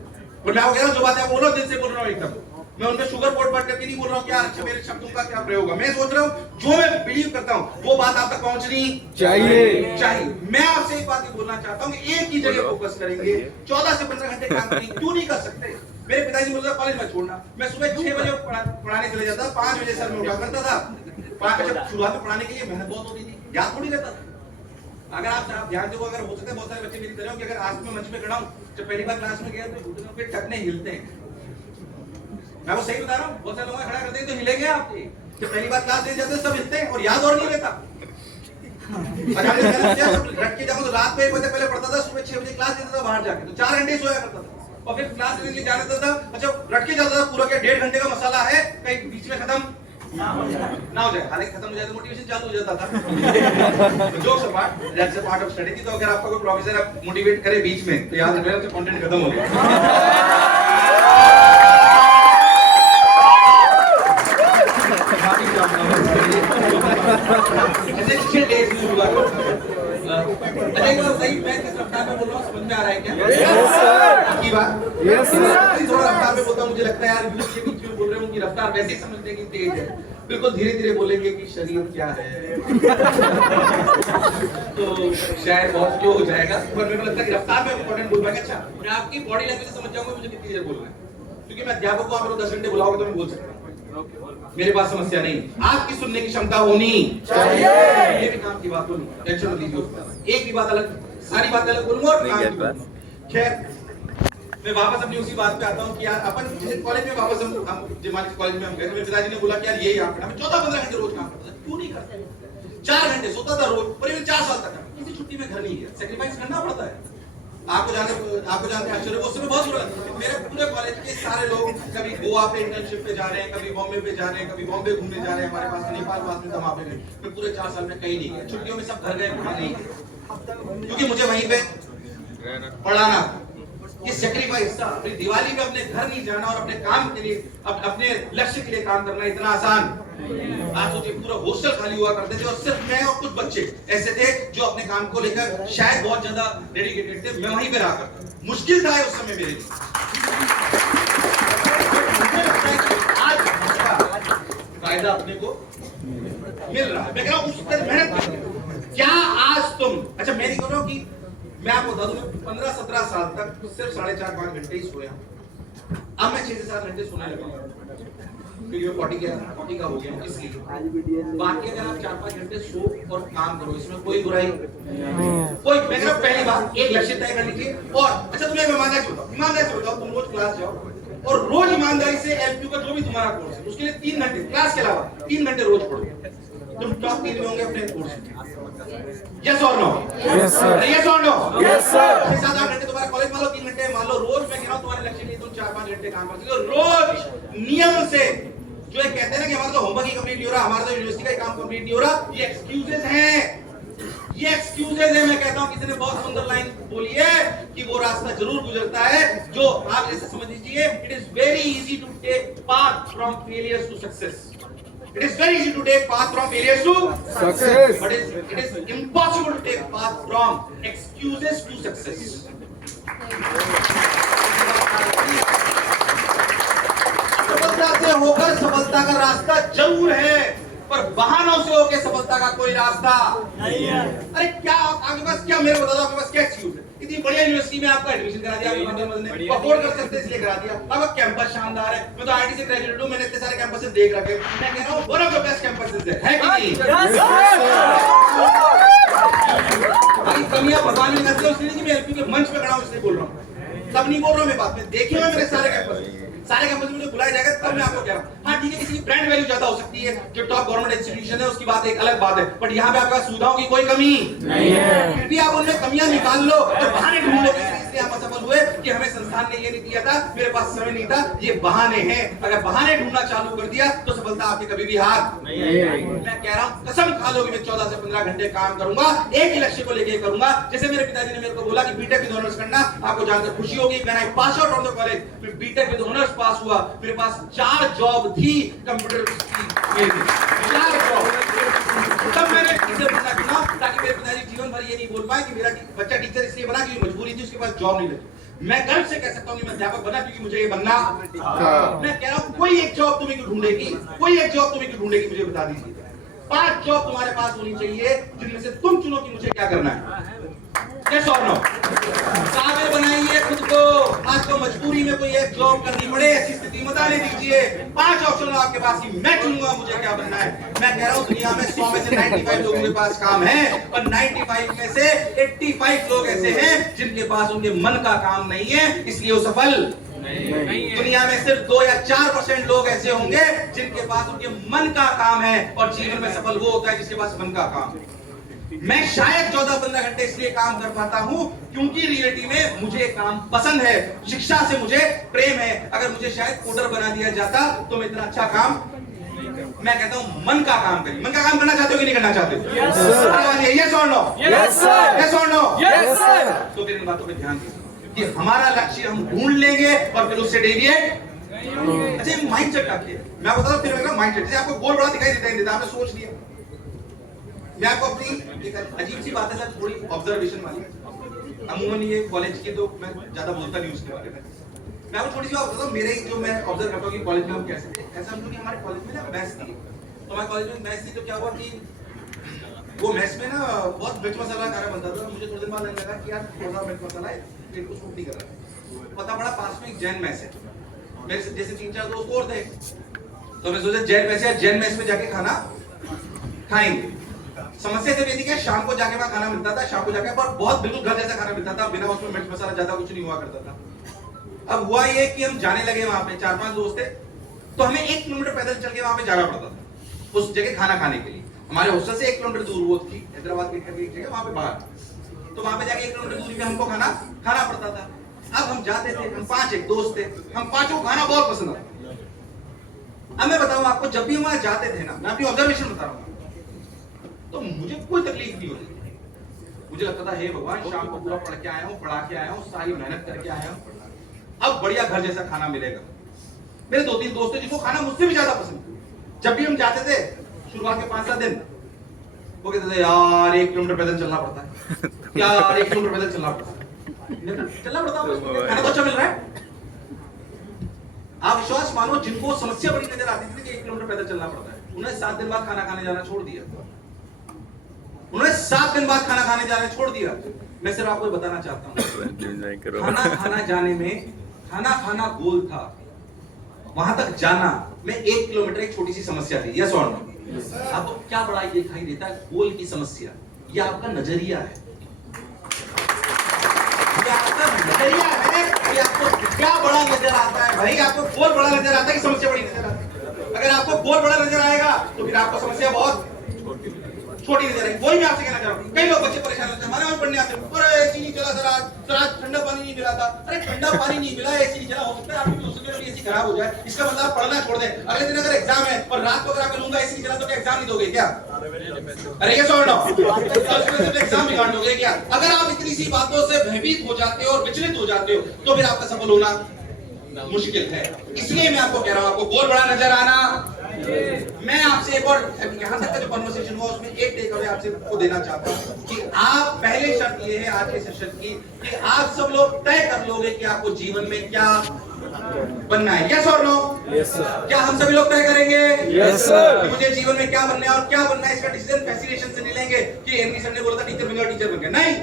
और मैं आपको कह रहा हूं जो बातें आप बोलो दिल से बोल रहा हूं एकदम। मैं उनमें शुगर कोट पढ़ करके नहीं बोल रहा हूं क्या अच्छा मेरे शब्दों का क्या प्रयोग है। मैं सोच रहा हूं जो मैं बिलीव करता हूं वो बात आप तक पहुंचनी चाहिए। मैं आपसे एक बात ही बोलना चाहता हूं कि एक ही जगह फोकस करेंगे। 14 से 15 घंटे काम करेंगे, क्यों नहीं कर सकते? मेरे पिताजी बोलते कॉलेज में छोड़ना, मैं सुबह 6 बजे पढ़ाने चले जाता, 5 बजे सर में उठा करता था। 5 बजे शुरुआत में पढ़ाने के लिए मेहनत बहुत होती थी, याद थोड़ी रहता था। अगर आप ध्यान दो, अगर हो सकता है बहुत सारे बच्चे मेरी तरह हो कि अगर आज मैं मंच पे खड़ा हूं, जब पहली बार क्लास में गया तो घुटनों पे टकने हिलते हैं। मैं वो सही बता रहा हूं, बहुत सारे लोग खड़ा करते हैं तो हिलेंगे आपके। जब पहली बार क्लास लेने जाते सब हिलते हैं और याद और नहीं रहता। रट के जाऊं तो रात में 1 बजे पहले पढ़ता था, सुबह 6 बजे क्लास लेता था बाहर जाके, तो 4 घंटे सोया करता था। और फिर क्लास लेने के लिए जाना था, अच्छा रट के जाता था पूरा, क्या 1.5 घंटे का मसाला है, कहीं बीच में खत्म ना हो जाए। हालांकि खत्म हो जाए तो मोटिवेशन चालू हो जाता था। Jokes apart, that's a part of study. तो अगर आपका कोई प्रोफेसर मोटिवेट करे बीच में तो याद रखना उसका कंटेंट खत्म हो गया। सही मैं किस रफ्तार में बोल रहा हूँ समझ में आ रहा है क्या? Yes sir. की बात? Yes sir. थोड़ा रफ्तार में बोलता हूँ, मुझे लगता है यार यूट्यूब के बीच में बोल रहे हूँ कि रफ्तार वैसे ही समझने की तेज है। बिल्कुल धीरे धीरे बोलेंगे कि शरीर क्या है तो शायद बहुत क्यों हो जाएगा, पर मेरे को लगता है कि रफ्तार में इंपॉर्टेंट बोल पाएंगे। अच्छा, मैं आपकी बॉडी लैंग्वेज समझ जाऊंगा मुझे कितनी देर बोलना है, क्योंकि मैं अध्यापक को आप लोग 10 घंटे बुलाओगे तो मैं बोल सकता हूँ, मेरे पास समस्या नहीं। आपकी सुनने की क्षमता होनी चाहिए। ये भी काम की बात होनी, टेंशन मत लीजिए। एक भी बात अलग, सारी बातें अलग बोलूंगा और काम की बात। खैर, मैं वापस अपनी उसी बात पे आता हूँ कि यार अपन जिस कॉलेज में वापस हम जिमाली कॉलेज में हम गए, मेरे पिताजी ने बोला कि यार ये आप पढ़ा। मैं 14-15 घंटे रोज काम करता था, क्यों नहीं करता? 4 घंटे सोता था रोज, करीब 4 साल तक। किसी छुट्टी में घर नहीं गया, सेक्रीफाइस करना पड़ता है। आपको जानते आश्चर्य उस समय बहुत बुरा लगता है। मेरे पूरे कॉलेज के सारे लोग कभी गोवा पे इंटर्नशिप पे जा रहे हैं, कभी बॉम्बे पे जा रहे हैं, कभी बॉम्बे घूमने जा रहे हैं, हमारे पास नेपाल पास में तो वहां पे गए। मैं पूरे 4 साल में कहीं नहीं गया, छुट्टियों में सब घर गए, वहां नहीं गए, क्योंकि मुझे वहीं पे पढ़ाना। ये सेक्रीफाइस था। अपनी दिवाली में अपने घर नहीं जाना और अपने काम के लिए, अपने लक्ष्य के लिए काम करना इतना आसान। आज सोचिए पूरा हॉस्टल खाली हुआ करते थे और सिर्फ मैं और कुछ बच्चे ऐसे थे जो अपने काम को लेकर शायद बहुत ज्यादा डेडिकेटेड थे। मैं वहीं पे रहा करता, मुश्किल था उस समय मेरे लिए। आज फायदा अपने को मिल रहा है। मैं कह रहा हूं उस पर मेहनत करनी। क्या आज तुम, अच्छा मैं नहीं कह रहा हूं कि मैं आपको बता दूं, 15-17 साल तक सिर्फ 4.5-5 घंटे ही सोया। अब मैं 6 से 7 घंटे सोने लगा हूं, क्योंकि 40 का हो गया, इसलिए। बाकी अगर आप 4-5 घंटे सो और काम करो, इसमें कोई बुराई कोई। मैं कह रहा हूं पहली बात एक लक्ष्य तय कर लीजिए। और अच्छा तुम्हें ईमानदारी से बताओ, तुम रोज क्लास जाओ और रोज ईमानदारी से एलपीयू का जो भी तुम्हारा कोर्स है उसके लिए 3 घंटे क्लास के अलावा 3 घंटे रोज पढ़ो। तुम टॉप 3 में होंगे अपने कोर्स में। यस और नो? Yes sir. यस और नो? Yes sir. 6-7 घंटे तुम्हारा कॉलेज मान लो, 3 घंटे मान लो रोज। मैं कह रहा हूं तुम्हारे लक्ष्य के लिए तुम 4-5 घंटे काम करते हो रोज नियम से। जो एक कहते हैं ना कि हमारा तो होमवर्क ही कंप्लीट नहीं हो रहा, हमारा तो यूनिवर्सिटी का ही काम कंप्लीट नहीं हो रहा, ये एक्सक्यूजेस हैं। ये एक्सक्यूजेस है। मैं कहता हूं किसी ने बहुत सुंदर लाइन बोली है कि वो रास्ता जरूर गुजरता है जो आप ऐसे समझ लीजिए, it is very easy to take path from failures to success. It is very easy to take path from failures to Success. but it is impossible to take path from excuses to success. सफलता से होकर सफलता का रास्ता जरूर है, पर बहानों से होकर सफलता का कोई रास्ता नहीं है। अरे क्या आपके पास, क्या मेरे बता दो, आपके पास क्या एक्सक्यूज है? इतनी बढ़िया यूनिवर्सिटी में आपका एडमिशन करा दिया, आपने अफोर्ड कर सकते इसलिए करा दिया, आपका कैंपस शानदार है। मैं तो आईटी से ग्रेजुएट हूं, मैंने इतने सारे कैंपसेस देख रखे। मैं कह रहा हूं one of the best campuses है कि नहीं? भाई कमियां भगवान ने निकाली, इसलिए कि मैं एलपी के मंच पे खड़ा हूं इसलिए बोल रहा हूं, सब नहीं बोल रहा हूं मैं बात में। देखे हुए मेरे सारे कैंपस में मुझे बुलाया जाएगा तब मैं आपको कह रहा हूं। हाँ ठीक है, किसी की ब्रांड वैल्यू ज्यादा हो सकती है, जो टॉप गवर्नमेंट इंस्टीट्यूशन है उसकी बात एक अलग बात है, बट यहाँ पे आपका सुविधाओं की कोई कमी नहीं है। फिर भी आप उनमें कमियां निकाल लो तो बहाने ढूंढ लो, इसलिए हम असफल हुए कि हमें संस्थान ने ये नहीं दिया था, मेरे पास समय नहीं था। ये बहाने हैं। अगर बहाने ढूंढना चालू कर दिया तो सफलता आपके कभी भी हाथ नहीं आएगी। मैं कह रहा हूं कसम खा लो कि मैं 14 से 15 घंटे काम करूंगा, एक ही लक्ष्य को लेके करूंगा। जैसे मेरे पिताजी ने मेरे को बोला कि बीटेक विद ऑनर्स करना, आपको जानकर खुशी होगी, when I pass out from the college, फिर बीटेक विद ऑनर्स पास हुआ, मेरे पास 4 जॉब थी कंप्यूटर की, 4 जॉब। तब मैंने टीचर बनना चुना ताकि मेरे पिताजी जीवन भर ये नहीं बोल पाए कि मेरा बच्चा टीचर इसलिए बना कि मजबूरी थी, उसके पास जॉब नहीं लगी। मैं गर्व से कह सकता हूं कि मैं अध्यापक बना क्योंकि मुझे ये बनना था। मैं कह रहा हूं कोई एक जॉब तुम्हें क्यों ढूंढेगी, कोई एक जॉब तुम्हें क्यों ढूंढेगी, मुझे बता दीजिए। 5 जॉब तुम्हारे पास होनी चाहिए जिनमें से तुम चुनो कि मुझे क्या करना है। यस और नो? काबिल बनाइए खुद को। आज तो मजबूरी में कोई एक जॉब करनी पड़े ऐसी स्थिति मत आने दीजिए। 5 ऑप्शन आपके पास ही, मैं चुनूंगा मुझे क्या बनना है। मैं कह रहा हूं दुनिया में 100 में से 95 लोगों के पास काम है और 95 में से 85 लोग ऐसे हैं जिनके पास उनके मन का काम नहीं है, इसलिए वो सफल नहीं। दुनिया में सिर्फ 2 या 4% लोग ऐसे होंगे जिनके पास उनके मन का काम है, और जीवन में सफल वो होता है जिसके पास मन का काम है। मैं शायद 14-15 घंटे इसलिए काम कर पाता हूं क्योंकि रियलिटी में मुझे काम पसंद है, शिक्षा से मुझे प्रेम है। अगर मुझे शायद कोडर बना दिया जाता तो मैं इतना अच्छा काम, मैं कहता हूं मन का काम करिए। मन का काम करना चाहते हो कि नहीं करना चाहते? Yes sir. यस और नो? Yes sir. यस और नो? Yes sir. तो फिर इन बातों पे ध्यान दीजिए कि हमारा लक्ष्य हम ढूंढ लेंगे और फिर उससे डेविएट। अच्छा माइंडसेट रखिए। मैं बता रहा हूं फिर माइंडसेट, जैसे आपको गोल बड़ा दिखाई देता है, आपने सोच लिया। मैं आपको अपनी एक अजीब सी बात है सर, थोड़ी ऑब्जर्वेशन वाली। अमूमन ये कॉलेज की तो मैं ज्यादा बोलता नहीं उसके बारे में। मैं आपको थोड़ी सी बात बताता हूँ, मेरे जो मैं ऑब्जर्व करता हूँ कि कॉलेज में हम कैसे थे। ऐसा हम लोग कि हमारे कॉलेज में ना मैथ्स थी, तो हमारे कॉलेज में मैथ्स थी तो क्या हुआ कि वो मैथ्स में ना बहुत मिर्च मसाला खाना बनता था। मुझे थोड़ी देर बाद लगने लगा कि यार थोड़ा मिर्च मसाला है, पेट को सूट नहीं कर रहा। पता पड़ा पास में एक जैन मैस है, मेरे से जैसे 3-4 दोस्त और थे, तो मैं सोचा जैन मैस में जाके खाना खाएंगे। समस्या से ये थी कि शाम को जाके वहां खाना मिलता था, शाम को जाके पर बहुत बिल्कुल घर जैसा खाना मिलता था, बिना उसमें मिर्च मसाला ज्यादा कुछ नहीं हुआ करता था। अब हुआ ये कि हम जाने लगे वहां पे, 4-5 दोस्त थे, तो हमें 1 किलोमीटर पैदल चल के वहां पे जाना पड़ता था उस जगह खाना खाने के लिए। हमारे हॉस्टल से 1 किलोमीटर दूर वो थी हैदराबाद की एक जगह, वहां पे बाहर, तो वहां पे जाके 1 किलोमीटर दूरी पे हमको खाना खाना पड़ता था। अब हम जाते थे, हम 5 एक दोस्त थे, हम पांचों खाना बहुत पसंद आता। अब मैं बताऊं आपको, जब भी हम वहां जाते थे ना, मैं अपनी ऑब्जर्वेशन बता रहा हूं, तो मुझे कोई तकलीफ नहीं होती। मुझे लगता था हे भगवान, शाम को पूरा पढ़ के आया हूं, पढ़ा के आया हूं, सारी मेहनत करके आया हूं, अब बढ़िया घर जैसा खाना मिलेगा। मेरे 2-3 दोस्त थे जिनको खाना मुझसे भी ज्यादा पसंद। जब भी हम जाते थे शुरुआत के 5-7 दिन, वो कहते थे यार 1 किलोमीटर पैदल चलना पड़ता है, यार 1 किलोमीटर पैदल चलना पड़ता है, चलना पड़ता है, खाना तो अच्छा मिल रहा है। आप विश्वास मानो, जिनको समस्या बड़ी नजर आती थी कि 1 किलोमीटर पैदल चलना पड़ता है, उन्होंने 7 दिन बाद खाना खाने जाना छोड़ दिया। उन्होंने 7 दिन बाद खाना खाने जाना छोड़ दिया। मैं सिर्फ आपको बताना चाहता हूँ, खाना खाना जाने में, खाना खाना गोल था, वहां तक जाना में 1 किलोमीटर एक छोटी सी समस्या थी। यस और नो? आपको क्या बड़ा ये दिखाई देता है? गोल की समस्या। ये आपका नजरिया है, ये आपका नजरिया है कि आपको क्या बड़ा नजर आता है। भाई आपको गोल बड़ा नजर आता है कि समस्या बड़ी नजर आती है? अगर आपको गोल बड़ा नजर आएगा तो फिर आपको समस्या बहुत छोटी नजर आएगी। वही मैं आपसे कहना चाह रहा हूँ, कई लोग बच्चे परेशान होते हैं, हमारे वहां पढ़ने आते हैं, अरे एसी नहीं चला सर, आज ठंडा पानी नहीं मिला था। अरे ठंडा पानी नहीं मिला, एसी नहीं चला, हो सकता है आपकी भी एसी खराब हो जाए, इसका मतलब आप पढ़ना छोड़ दें। अगले दिन अगर एग्जाम है और रात को अगर आप लूंगा एसी नहीं चला तो क्या एग्जाम नहीं दोगे क्या? अरे ये सॉल्व नो, एग्जाम बिगाड़ दोगे क्या? अगर आप इतनी सी बातों से भयभीत हो जाते हो और विचलित हो जाते हो तो फिर आपका सफल होना मुश्किल है। इसलिए मैं आपको कह रहा हूं, आपको गोल बड़ा नजर आना। मैं आपसे एक और, यहां तक का जो कन्वर्सेशन हुआ उसमें एक टेक अवे आपसे को देना चाहता हूं कि आप, पहले शर्त ये है आज के सेशन की कि आप सब लोग तय कर लोगे कि आपको जीवन में क्या बनना है। यस और नो? Yes sir. क्या हम सभी लोग तय करेंगे? Yes sir. कि मुझे जीवन में क्या बनना है और क्या बनना है इसका डिसीजन फैसिनेशन से नहीं लेंगे कि एमपी सर ने बोला था टीचर बन गया, टीचर बन गया, नहीं।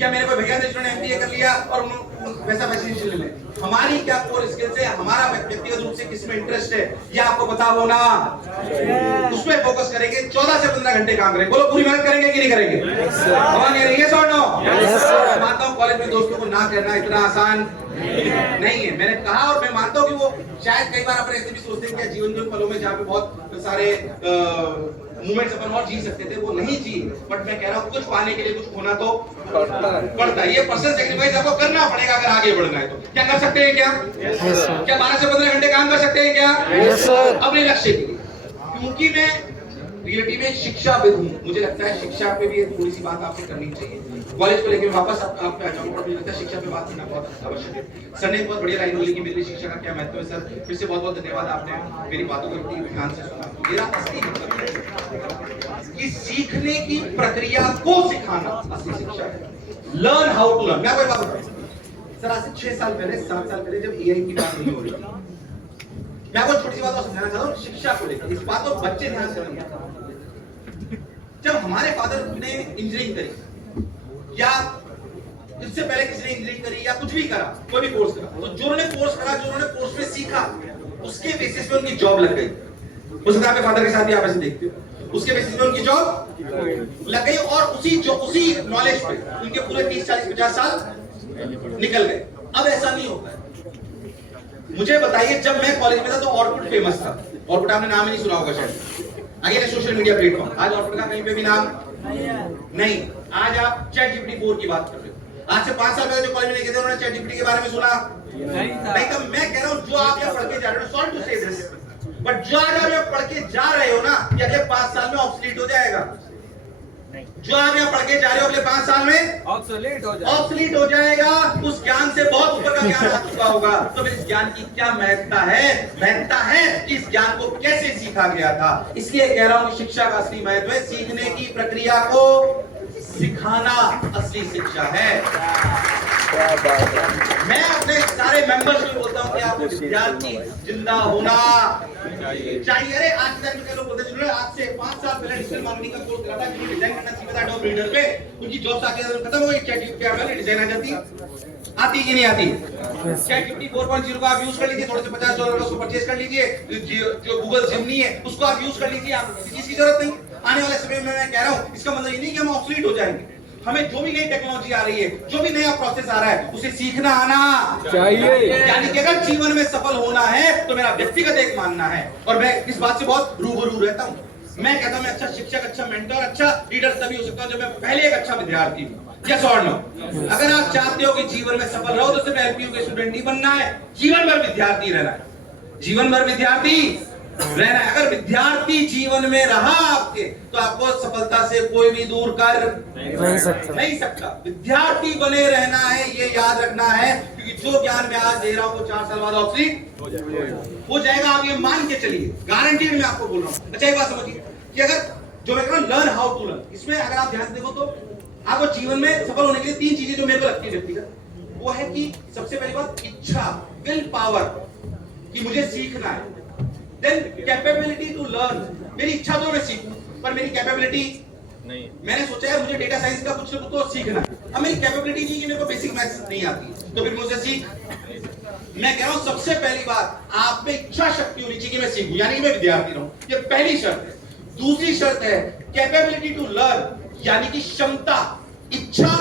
या मेरे को भैया ने जिन्होंने एमबीए कर लिया और वैसा फैसिनेशन ले लें। हमारी क्या कोर स्किल्स है, हमारा व्यक्तिगत रूप से किसमें इंटरेस्ट है, ये आपको पता होना, उसमें फोकस करेंगे। 14 से 15 घंटे काम करेंगे। बोलो पूरी मेहनत करेंगे कि नहीं करेंगे? यस और नो? मैं मानता हूँ कॉलेज में दोस्तों को ना कहना इतना आसान नहीं है। मैंने कहा और मैं मानता हूँ कि वो शायद कई बार अपन ऐसे भी सोचते हैं कि जीवन के पलों में जहाँ पे बहुत सारे मोमेंट्स अपन और जी सकते थे वो नहीं जी, बट मैं कह रहा हूँ कुछ पाने के लिए कुछ खोना तो पड़ता है। ये पर्सनल सेक्रीफाइस आपको करना पड़ेगा अगर आगे बढ़ना है तो। क्या कर सकते हैं? क्या 12 से 15 घंटे काम कर सकते हैं क्या? Yes sir. अपने लक्ष्य के लिए। क्योंकि मैं रियलिटी में शिक्षाविद हूँ, मुझे लगता है शिक्षा पे भी थोड़ी सी बात आपसे करनी चाहिए। कॉलेज को लेकर वापस आप पे आ जाऊंगा, मुझे लगता है शिक्षा पे बात करना बहुत आवश्यक है। सर ने बहुत बढ़िया लाइन बोली कि मेरी शिक्षा का क्या महत्व है। सर फिर से बहुत बहुत धन्यवाद, आपने मेरी बातों को इतनी ध्यान से सुना। मेरा असली मतलब है कि सीखने की प्रक्रिया को सिखाना असली शिक्षा है। Learn how to learn. मैं कोई बात बताऊं सर, आज से 6 साल पहले 7 साल पहले जब एआई की बात नहीं हो रही थी, मैं आपको छोटी सी बात और समझाना चाहता हूँ शिक्षा को लेकर। इस बात को बच्चे ध्यान से समझें। जब हमारे फादर ने इंजीनियरिंग करी या इससे पहले किसी ने इंजीनियरिंग करी या कुछ भी करा, कोई भी कोर्स करा, तो जो उन्होंने कोर्स करा, जो उन्होंने कोर्स में सीखा, उसके बेसिस पे उनकी जॉब लग गई। हो सकता है आपके फादर के साथ भी आप ऐसे देखते हो, उसके बेसिस पे उनकी जॉब लग गई और उसी नॉलेज पे उनके पूरे 30, 40, 50 साल निकल गए। अब ऐसा नहीं होता है। मुझे बताइए, जब मैं कॉलेज में था तो ऑर्कुट फेमस था। ऑर्कुट आपने नाम ही नहीं सुना होगा शायद। आगे सोशल मीडिया प्लेटफॉर्म, आज ऑर्कुट का कहीं पे भी नाम नहीं। आज आप चैट जीपीटी 4 की बात कर रहे हो। आज से 5 साल पहले जो कॉलेज में नहीं गए थे उन्होंने चैट जीपीटी के बारे में सुना नहीं था। मैं कह रहा हूँ जो आप यहाँ पढ़ के जा रहे हो, सॉरी टू से दिस, बट जो आज आप यहाँ पढ़ के जा रहे हो ना, ये अगले 5 साल में ऑब्सोलीट हो जाएगा। जो आप यहाँ पढ़ के जा रहे हो अगले 5 साल में ऑब्सोलीट हो जाएगा। उस ज्ञान से बहुत ऊपर का ज्ञान आ चुका होगा। तो फिर इस ज्ञान की क्या महत्ता है कि इस ज्ञान को कैसे सीखा गया था। इसलिए कह रहा हूं कि शिक्षा का असली महत्व है सीखने की प्रक्रिया को सिखाना, असली शिक्षा है। मैं अपने सारे मेंबर्स को बोलता हूं कि आपको विद्यार्थी जिंदा होना चाहिए। अरे आज तक के लोग बोलते हैं आज से 5 साल पहले डिजिटल मार्केटिंग का कोर्स करा था, जिन्हें डिजाइन करना सीखा था एडोब रीडर पे, उनकी जॉब आके खत्म हो गई। चैट जीपीटी आ गई, डिजाइन आ जाती आती कि नहीं आती? चैट जीपीटी 4.0 को आप यूज कर लीजिए, थोड़े से $50 उसको परचेज कर लीजिए। जो गूगल जिमनी है उसको आप यूज कर लीजिए, आपको किसी चीज की जरूरत नहीं। आने वाले समय में मैं कह रहा हूं, इसका मतलब ये नहीं कि हम ऑब्सोलीट हो जाएंगे। हमें जो भी नई टेक्नोलॉजी आ रही है, जो भी नया प्रोसेस आ रहा है, उसे सीखना आना चाहिए। यानी कि अगर जीवन में सफल होना है तो मेरा व्यक्तिगत एक मानना है, और मैं इस बात से बहुत रूबरू रहता हूं। मैं कहता हूं मैं अच्छा शिक्षक, अच्छा मेंटर, अच्छा लीडर तभी हो सकता हूं जब मैं पहले एक अच्छा विद्यार्थी हूं। यस और नो? अगर आप चाहते हो कि जीवन में सफल रहो तो सिर्फ एलपीयू के स्टूडेंट नहीं बनना है, जीवन भर विद्यार्थी रहना है, जीवन भर विद्यार्थी रहना है। अगर विद्यार्थी जीवन में रहा आपके, तो आपको सफलता से कोई भी दूर कर नहीं सकता। विद्यार्थी बने रहना है, ये याद रखना है, क्योंकि जो ज्ञान मैं आज दे रहा हूं वो 4 साल बाद ऑब्सोलीट हो जाएगा। आप ये मान के चलिए, गारंटी मैं आपको बोल रहा हूं। अच्छा एक बात समझिए कि अगर जो मैं कह रहा हूं लर्न हाउ टू लर्न, इसमें अगर आप ध्यान से देखो तो आपको जीवन में सफल होने के लिए 3 चीजें जो मेरे को लगती है व्यक्तिगत, वो है कि सबसे पहली बात इच्छा, विल पावर, कि मुझे सीखना है। देन कैपेबिलिटी टू लर्न, मेरी इच्छा तो मैं सीखूं, पर मेरी कैपेबिलिटी नहीं। मैंने सोचा यार मुझे डेटा साइंस का कुछ तो सीखना है, अब मेरी कैपेबिलिटी नहीं कि मेरे को बेसिक मैथ्स नहीं आती, तो फिर मुझे सीख। मैं कह रहा हूं सबसे पहली बात आप में इच्छा शक्ति होनी चाहिए कि मैं सीखूं, यानी कि मैं विद्यार्थी रहूं, ये पहली शर्त है। दूसरी शर्त है कैपेबिलिटी टू लर्न, यानी कि क्षमता, इच्छा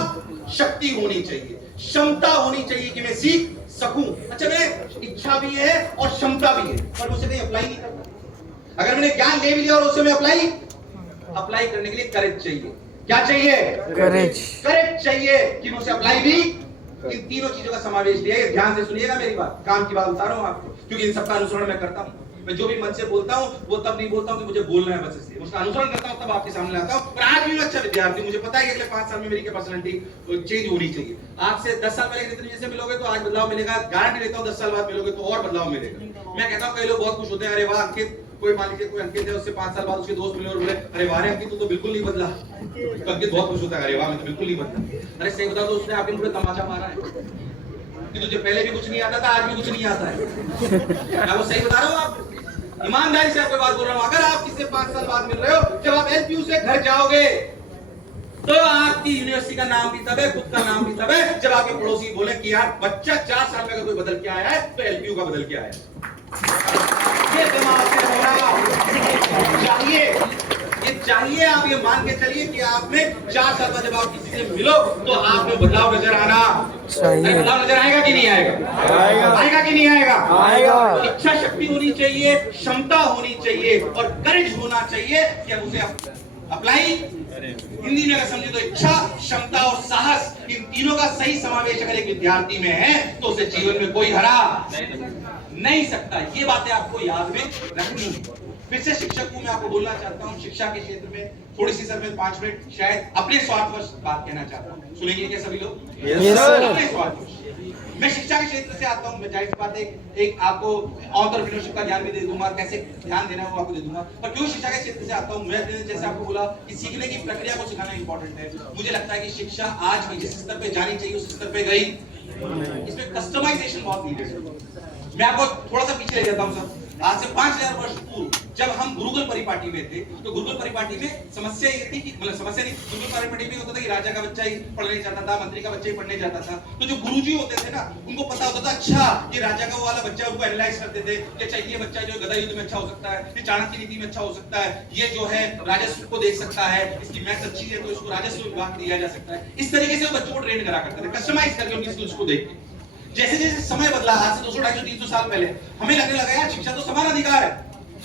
शक्ति होनी चाहिए, क्षमता होनी चाहिए कि मैं सीख सकूं। अच्छा मैं इच्छा भी है और क्षमता भी है, पर मुझे कहीं अप्लाई नहीं करना। अगर मैंने ज्ञान ले भी लिया और उसे मैं अप्लाई करने के लिए करेज चाहिए। क्या चाहिए? करेज चाहिए कि मुझे अप्लाई भी। इन तीनों चीजों का समावेश लिया है। ध्यान से सुनिएगा मेरी बात, काम की बात बता रहा हूं आपको, क्योंकि इन सबका अनुसरण मैं करता हूं। मैं जो भी मन से बोलता हूं वो तब नहीं बोलता हूं कि मुझे बोलना है, बस इसलिए उसका अनुसरण करता हूं, तब आपके सामने आता हूं। और आज भी मैं अच्छा विद्यार्थी, मुझे पता है कि अगले 5 साल में मेरी पर्सनालिटी चेंज होनी चाहिए। आज से 10 साल पहले जितने जैसे मिलोगे तो आज बदलाव मिलेगा, गारंटी देता हूं 10 साल बाद मिलोगे तो और बदलाव मिलेगा। मैं कहता हूं कई लोग बहुत खुश होते हैं, अरे वाह अंकित, कोई मान लीजिए कोई अंकित है, उससे 5 साल बाद उसके दोस्त मिले और बोले अरे वाह रे अंकित तू तो बिल्कुल नहीं बदला, तो अंकित बहुत खुश होता है, अरे वाह मैं तो बिल्कुल नहीं बदला। अरे सही बताओ तो उसने आपके मुंह पे तमाचा मारा है कि तुझे पहले भी कुछ नहीं आता था, आज भी कुछ नहीं आता है। मैं वो सही बता रहा हूं, आप ईमानदारी से आपको बात बोल रहा हूं। अगर आप किसी 5 साल बाद मिल रहे हो, जब आप एलपीयू से घर जाओगे तो आपकी यूनिवर्सिटी का नाम भी तब है, खुद का नाम भी तब है, जब आपके पड़ोसी बोले कि यार बच्चा 4 साल में अगर कोई बदल के आया है तो एलपीयू का बदल के आया है। ये दिमाग से होना चाहिए, ये चाहिए। आप ये मान के चलिए कि आप में 4 साल बाद जब आप किसी से मिलो तो आप में बदलाव नजर आना चाहिए। बदलाव नजर आएगा कि नहीं आएगा? आएगा कि नहीं आएगा? आएगा। इच्छा शक्ति होनी चाहिए, क्षमता होनी चाहिए और करेज होना चाहिए कि हम उसे अप्लाई। हिंदी में अगर समझे तो इच्छा, क्षमता और साहस, इन तीनों का सही समावेश अगर एक विद्यार्थी में है तो उसे जीवन में कोई हरा नहीं सकता। ये बातें आपको याद में रखनी है। फिर से शिक्षक को मैं आपको बोलना चाहता हूं, शिक्षा के क्षेत्र में थोड़ी सी सर मैं 5 मिनट शायद अपने स्वार्थवश बात कहना चाहता हूं। सुनेंगे क्या सभी लोग? अपने स्वार्थवश। मैं शिक्षा के क्षेत्र से आता हूं, मैं जाहिर बात है एक आपको एंटरप्रेन्योरशिप का ज्ञान भी दे दूंगा, कैसे ध्यान देना है वो आपको दे दूंगा। पर क्यों शिक्षा के क्षेत्र से आता हूं? मैं जैसे आपको बोला कि सीखने की प्रक्रिया को सिखाना इंपॉर्टेंट है। मुझे लगता है कि शिक्षा आज भी जिस स्तर पे जानी चाहिए उस स्तर पे गई, इसमें कस्टमाइजेशन बहुत नीडेड है। मैं आपको थोड़ा सा पीछे ले जाता हूं सर। आज से 5000 वर्ष पूर्व जब हम गुरुकुल परिपाटी में थे, तो गुरुकुल परिपाटी में समस्या ये थी कि मतलब समस्या नहीं, गुरुकुल परिपाटी में होता था कि राजा का बच्चा ही पढ़ने जाता था, मंत्री का बच्चा ही पढ़ने जाता था। तो जो गुरुजी होते थे ना, उनको पता होता था अच्छा ये राजा का वो वाला बच्चा, उनको एनालाइज करते थे कि अच्छा ये बच्चा जो गदा युद्ध में अच्छा हो सकता है, ये चाणक्य नीति में अच्छा हो सकता है, ये जो है राजस्व को देख सकता है, इसकी मैथ्स अच्छी है तो इसको राजस्व विभाग दिया जा सकता है। इस तरीके से वो बच्चों को ट्रेन करा करते थे, कस्टमाइज करके उनकी स्किल्स को देख के। जैसे जैसे समय बदला, आज से 200, 250, 300 साल पहले हमें लगने लगा यार शिक्षा तो समान अधिकार है,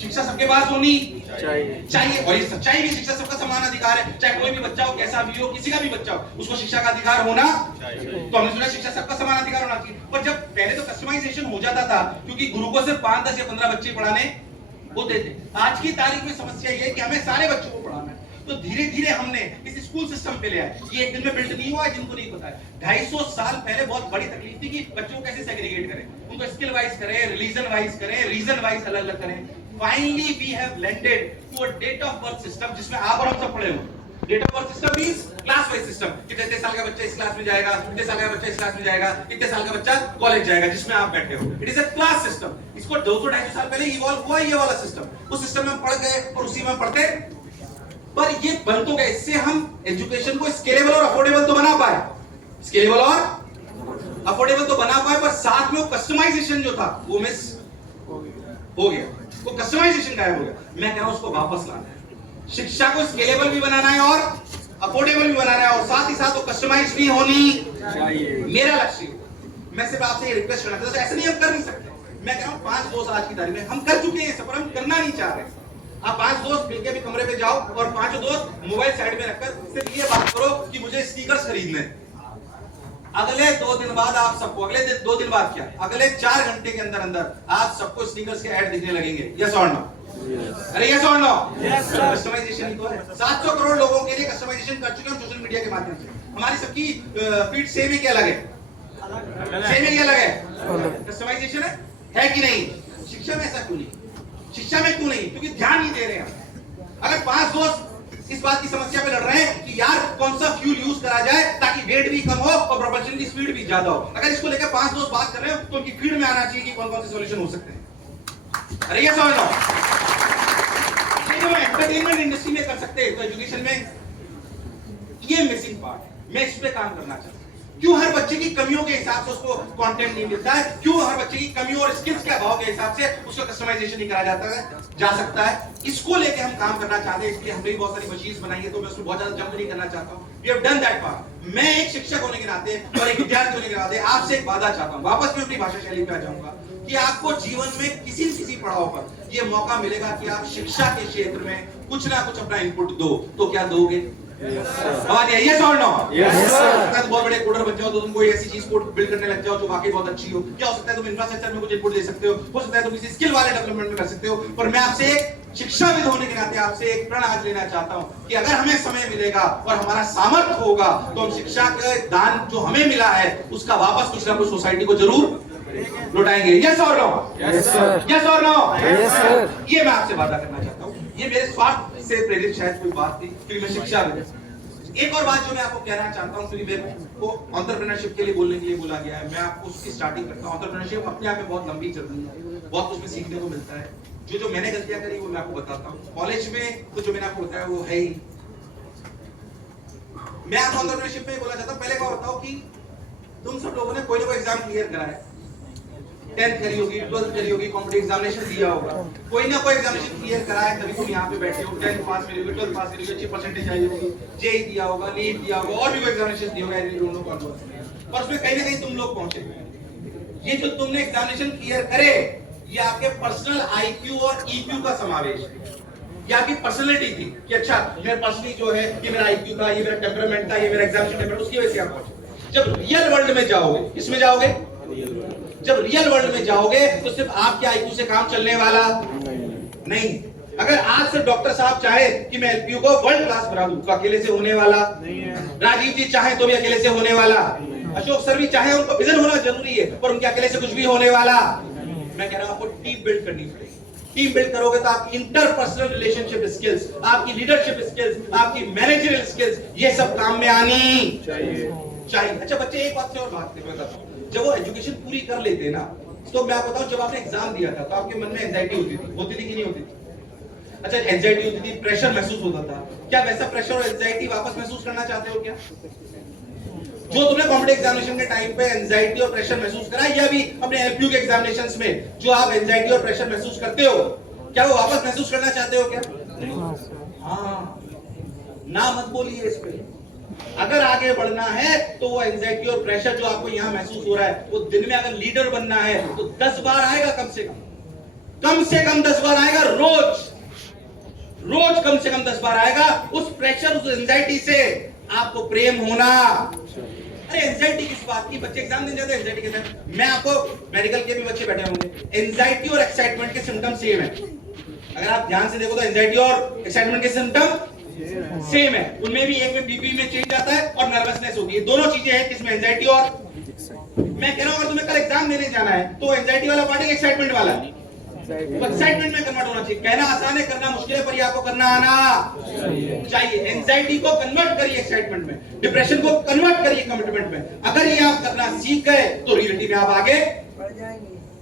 शिक्षा सबके पास होनी चाहिए। और ये सच्चाई भी, शिक्षा सबका समान अधिकार है, चाहे कोई भी बच्चा हो, कैसा भी हो, किसी का भी बच्चा हो, उसको शिक्षा का अधिकार होना चाहिए। तो हमने सुना शिक्षा सबका समान अधिकार होना चाहिए। पर जब पहले तो कस्टमाइजेशन हो जाता था, क्योंकि गुरु को सिर्फ 5, 10 या 15 बच्चे पढ़ाने होते थे। आज की तारीख में समस्या ये है कि हमें सारे बच्चों को पढ़ाना है। तो धीरे धीरे हमने इस स्कूल सिस्टम पे ले आए। ये एक दिन में बिल्ड नहीं हुआ है, जिनको नहीं पता है। 250 साल पहले बहुत बड़ी तकलीफ थी कि बच्चों को कैसे सेग्रीगेट करें, उनको स्किल वाइज करें, रिलीजन वाइज करें, रीजन वाइज अलग अलग करें। Finally we have landed to a date of birth system, जिसमें आप और हम सब पढ़े हुए। Date of birth system means class wise system, कि इतने साल का बच्चा इस क्लास में जाएगा, इतने साल का बच्चा इस क्लास में जाएगा, इतने साल का बच्चा कॉलेज जाएगा, जिसमें आप बैठे हो। It is a class system. इसको 200-250 साल पहले इवॉल्व हुआ ये वाला सिस्टम। उस सिस्टम में पढ़ गए और उसी में पढ़ते, पर ये बन तो गए। इससे हम एजुकेशन को स्केलेबल और अफोर्डेबल तो बना पाए, स्केलेबल और अफोर्डेबल तो बना पाए, पर साथ में कस्टमाइजेशन जो था वो मिस हो गया, वो कस्टमाइजेशन गायब हो गया। मैं कह रहा हूं उसको वापस लाना है। शिक्षा को स्केलेबल भी बनाना है और अफोर्डेबल भी बनाना है, और साथ ही साथ वो कस्टमाइज भी होनी चाहिए। मेरा लक्ष्य, मैं सिर्फ आपसे ये रिक्वेस्ट करना था, ऐसे नहीं हम कर नहीं सकते। मैं कह रहा हूं 5 दोस्त आज की तारीख में हम कर चुके हैं, पर हम करना नहीं चाह रहे। आप 5 दोस्त मिलकर भी कमरे पे जाओ और 5 दोस्त मोबाइल साइड में रखकर सिर्फ ये बात करो कि मुझे स्नीकर्स खरीदने हैं। अगले 2 दिन बाद आप सबको, अगले 2 दिन बाद क्या, अगले 4 घंटे के अंदर अंदर आप सबको स्नीकर्स के ऐड दिखने लगेंगे। यस और नो? अरे यस और नो? कस्टमाइजेशन ही तो है। 700 करोड़ लोगों के लिए कस्टमाइजेशन कर चुके हैं सोशल मीडिया के माध्यम से। हमारी सबकी फीड सेम ही क्या अलग है? सेम ही अलग है। कस्टमाइजेशन है कि नहीं? शिक्षा में ऐसा क्यों नहीं? शिक्षा में क्यों नहीं? क्योंकि ध्यान नहीं दे रहे हैं। अगर 5 दोस्त इस बात की समस्या पे लड़ रहे हैं कि यार कौन सा फ्यूल यूज करा जाए ताकि वेट भी कम हो और प्रोपल्शन की स्पीड भी ज्यादा हो, अगर इसको लेकर 5 दोस्त बात कर रहे हो तो उनकी फीड में आना चाहिए कि कौन कौन से सॉल्यूशन हो सकते हैं। अरे ये समझ लो, एंटरटेनमेंट इंडस्ट्री में कर सकते हैं तो एजुकेशन में ये मिसिंग पार्ट है। मैं इस पे काम करना चाहता हूं। क्यों हर बच्चे की कमियों के हिसाब से उसको कंटेंट नहीं मिलता है? क्यों हर बच्चे की कमियों और स्किल्स के अभाव के हिसाब से उसका कस्टमाइजेशन नहीं करा जा सकता है? इसको लेके हम काम करना चाहते हैं, इसलिए हमने भी बहुत सारी मशीन्स बनाई है, तो मैं उसमें बहुत ज्यादा जंप नहीं करना चाहता हूं। We have done that part. मैं एक शिक्षक होने के नाते और एक विद्यार्थी होने के नाते आपसे एक वादा चाहता हूं, वापस मैं अपनी भाषा शैली पे आ जाऊंगा कि आपको जीवन में किसी न किसी पड़ाव पर यह मौका मिलेगा कि आप शिक्षा के क्षेत्र में कुछ ना कुछ अपना इनपुट दो, तो क्या दोगे? यस और नो? Yes sir. बहुत बड़े कोडर बन जाओ तो तुम कोई ऐसी चीज को बिल्ड करने लग जाओ जो वाकई बहुत अच्छी हो। क्या हो सकता है तुम इंफ्रास्ट्रक्चर में कुछ इनपुट दे सकते हो सकता है तुम किसी स्किल वाले डेवलपमेंट में कर सकते हो। पर मैं आपसे एक शिक्षाविद होने के नाते आपसे एक प्रण आज लेना चाहता हूं कि अगर हमें समय मिलेगा और हमारा सामर्थ्य होगा तो हम शिक्षा के दान जो हमें मिला है उसका वापस कुछ ना कुछ सोसाइटी को जरूर लौटाएंगे। यस और नो? Yes sir. यस और नो? Yes sir. ये मैं आपसे वादा करना चाहता हूं। ये मेरे स्वार्थ से प्रेरित शायद कोई बात थी क्योंकि मैं शिक्षाविद। एक और बात जो मैं आपको कहना चाहता हूं, क्योंकि मेरे को एंटरप्रेन्योरशिप के लिए बोलने के लिए बोला गया है, मैं आपको उसकी स्टार्टिंग करता हूं। एंटरप्रेन्योरशिप अपने आप में बहुत लंबी जर्नी है, बहुत कुछ में सीखने को मिलता है। जो मैंने गलतियां करी वो मैं आपको बताता हूं। कॉलेज में तो जो मैंने आपको बताया वो है ही। मैं आपको एंटरप्रेन्योरशिप में बोला चाहता हूं, पहले क्या बताओ कि तुम सब लोगों ने कोई ना कोई एग्जाम क्लियर करा है। 10th करी होगी, 12th करी होगी, कॉम्पिटिटिव एग्जामिनेशन दिया होगा, कोई ना कोई एग्जामिनेशन क्लियर करा है तभी तुम यहाँ पे बैठे हो। 10th पास करी होगी, 12th पास करी होगी, अच्छी परसेंटेज आई होगी, जेईई दिया होगा, नीट दिया होगा, और भी कोई एग्जामिनेशन दिया होगा, ऐसे दोनों का और उसमें कहीं ना कहीं तुम लोग पहुंचे। ये जो तुमने एग्जामिनेशन क्लियर करे ये आपके पर्सनल आईक्यू और ईक्यू का समावेश है। ये आपकी पर्सनैलिटी थी कि अच्छा मेरा पर्सनली जो है ये मेरा आईक्यू था, ये मेरा टेम्परामेंट था, ये मेरा एग्जामिनेशन टेम्परामेंट, उसकी वजह से आप पहुंचे। जब रियल वर्ल्ड में जाओगे, किसमें जाओगे? जब रियल वर्ल्ड में जाओगे तो सिर्फ आपके आईक्यू से काम चलने वाला नहीं। अगर आज से डॉक्टर साहब चाहे कि मैं एलपीयू को वर्ल्ड क्लास बना दूं तो अकेले से होने वाला नहीं है। राजीव जी चाहे तो भी अकेले से होने वाला, अशोक सर भी चाहे, उनको विजन होना जरूरी है पर उनके अकेले से कुछ भी होने वाला। मैं कह रहा हूं आपको टीम बिल्ड करनी पड़ेगी। टीम बिल्ड करोगे तो आपकी इंटरपर्सनल रिलेशनशिप स्किल्स, आपकी लीडरशिप स्किल्स, आपकी मैनेजरियल स्किल्स, ये सब काम में आनी चाहिए। अच्छा बच्चे एक बात से और बात बताता हूं, जब वो एजुकेशन पूरी कर लेते ना तो मैं आपको बताऊं, जब आपने एग्जाम दिया था तो आपके मन में एंजाइटी होती थी कि नहीं होती थी? अच्छा एंजाइटी होती थी, प्रेशर महसूस होता था। क्या वैसा प्रेशर और एंजाइटी वापस महसूस करना चाहते हो क्या? जो तुमने कॉम्पिटिटिव एग्जामिनेशन के टाइम पे एंजाइटी और प्रेशर महसूस करा, या भी अपने एलपीयू के एग्जामिनेशंस में जो आप एंजाइटी और प्रेशर महसूस करते हो, क्या वो वापस महसूस करना चाहते हो क्या? हाँ, ना मत बोलिए इस पे। अगर आगे बढ़ना है तो वो एंजाइटी और प्रेशर जो आपको यहाँ महसूस हो रहा है, वो दिन में अगर लीडर बनना है तो 10 बार आएगा, कम से कम 10 बार आएगा, रोज कम से कम 10 बार आएगा। उस प्रेशर, उस एंजाइटी से आपको प्रेम होना। अरे एंजाइटी किस बात की? बच्चे एग्जाम देने जाते हैं एंजाइटी के साथ। मैं आपको, मेडिकल के भी बच्चे बैठे होंगे, एंजाइटी और एक्साइटमेंट के सिम्टम सेम है। अगर आप ध्यान से देखो तो एंजाइटी और एक्साइटमेंट के सिम्टम सेम है। उनमें भी एक में बीपी में चेंज आता है और नर्वसनेस होती है। दोनों चीजें हैं किसमें? एंजाइटी और। मैं कह रहा हूं अगर तुम्हें कल एग्जाम देने जाना है तो एंजाइटी वाला पार्ट है, एक्साइटमेंट वाला एक्साइटमेंट में कन्वर्ट होना चाहिए। कहना आसान है, करना मुश्किल है, पर ये आपको करना आना चाहिए। एंजाइटी को कन्वर्ट करिए एक्साइटमेंट में, डिप्रेशन को कन्वर्ट करिए कमिटमेंट में। अगर ये आप करना सीख गए तो रियलिटी में आप आगे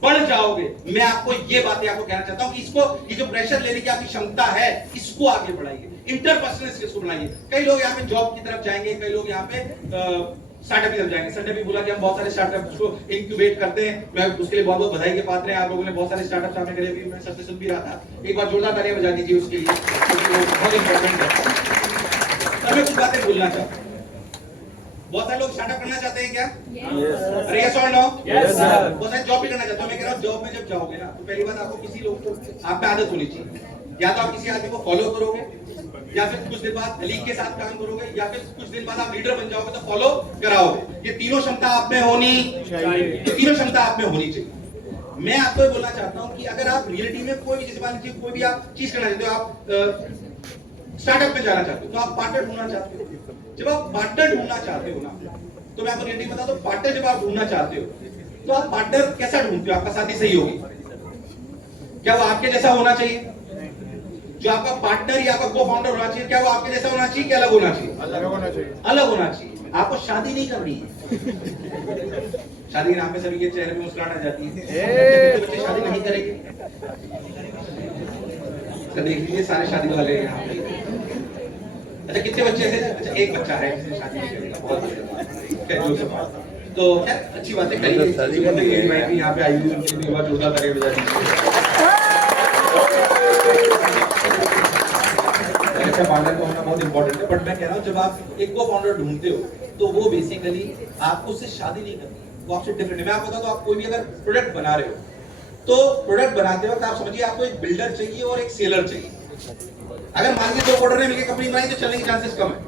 बढ़ जाओगे। मैं आपको ये बातें आपको कहना चाहता हूं कि इसको, ये जो प्रेशर लेने की आपकी क्षमता है, इसको आगे बढ़ाइए, इंटरपर्सनल स्किल्स को बढ़ाइए। कई लोग यहाँ पे जॉब की तरफ जाएंगे, कई लोग यहाँ पे स्टार्टअप की तरफ जाएंगे। संडे भी बोला कि हम बहुत सारे स्टार्टअप्स को इंक्यूबेट करते हैं। मैं उसके लिए बहुत बहुत बधाई के पात्र हैं। आप लोगों ने बहुत सारे स्टार्टअप्स सामने करे भी, मैं सबसे सुन भी रहा था। एक बार जोरदार तालियां बजा दीजिए उसके लिए, बहुत इंपॉर्टेंट है। मैं कुछ बातें बोलना चाहता हूँ। बहुत सारे लोग स्टार्टअप करना चाहते हैं क्या? अरे यस और नो? Yes sir. बहुत सारे जॉब भी करना चाहते हो। मैं कह रहा हूँ जॉब में जब जाओगे ना तो पहली बात आपको किसी लोग को आप में आदत होनी चाहिए या तो आप किसी आदमी को फॉलो करोगे, या फिर कुछ दिन बाद कलीग के साथ काम करोगे, या फिर कुछ दिन बाद आप लीडर बन जाओगे तो फॉलो कराओगे। ये तीनों क्षमता आप में होनी चाहिए, ये तीनों क्षमता आप में होनी चाहिए। मैं आपको बोलना चाहता हूं कि अगर आप रियलिटी में कोई भी, जैसे मान लीजिए कोई भी आप चीज करना चाहते हो, आप स्टार्टअप में जाना चाहते हो, तो आप पार्टनर ढूंढना चाहते हो। जब आप पार्टनर ढूंढना चाहते हो ना, तो मैं आपको रियलिटी बता दूं, पार्टनर जब आप ढूंढना चाहते हो तो आप पार्टनर कैसा ढूंढते हो? आपका साथी सही होगी, क्या वो आपके जैसा होना चाहिए? जो आपका पार्टनर या आपका को फाउंडर होना चाहिए, क्या वो आपके जैसा होना चाहिए, क्या अलग होना चाहिए? अलग होना चाहिए, अलग होना चाहिए। आपको शादी नहीं करनी है। शादी के नाम पे सभी के चेहरे पे मुस्कुराहट आ जाती है, बच्चे शादी नहीं करेंगे। तो देख लीजिए सारे शादी वाले हैं यहाँ पे। अच्छा कितने बच्चे थे? अच्छा एक बच्चा है जिसने शादी नहीं करेगा, बहुत बढ़िया। तो अच्छी बात है, करिए यहाँ पे आई हुई, उनके लिए बहुत जोरदार तालियां बजा दीजिए। ऐसा फाउंडर का होना बहुत इंपॉर्टेंट है, बट मैं कह रहा हूँ जब आप एक को फाउंडर ढूंढते हो तो वो बेसिकली आपको उससे शादी नहीं करनी, वो आपसे डिफरेंट है। मैं आपको बताऊं तो आप कोई भी अगर प्रोडक्ट बना रहे हो तो प्रोडक्ट बनाते वक्त आप समझिए आपको एक बिल्डर चाहिए और एक सेलर चाहिए। अगर मान लीजिए 2 कोडर ने मिलकर कंपनी बनाई तो चलने के चांसेस कम है।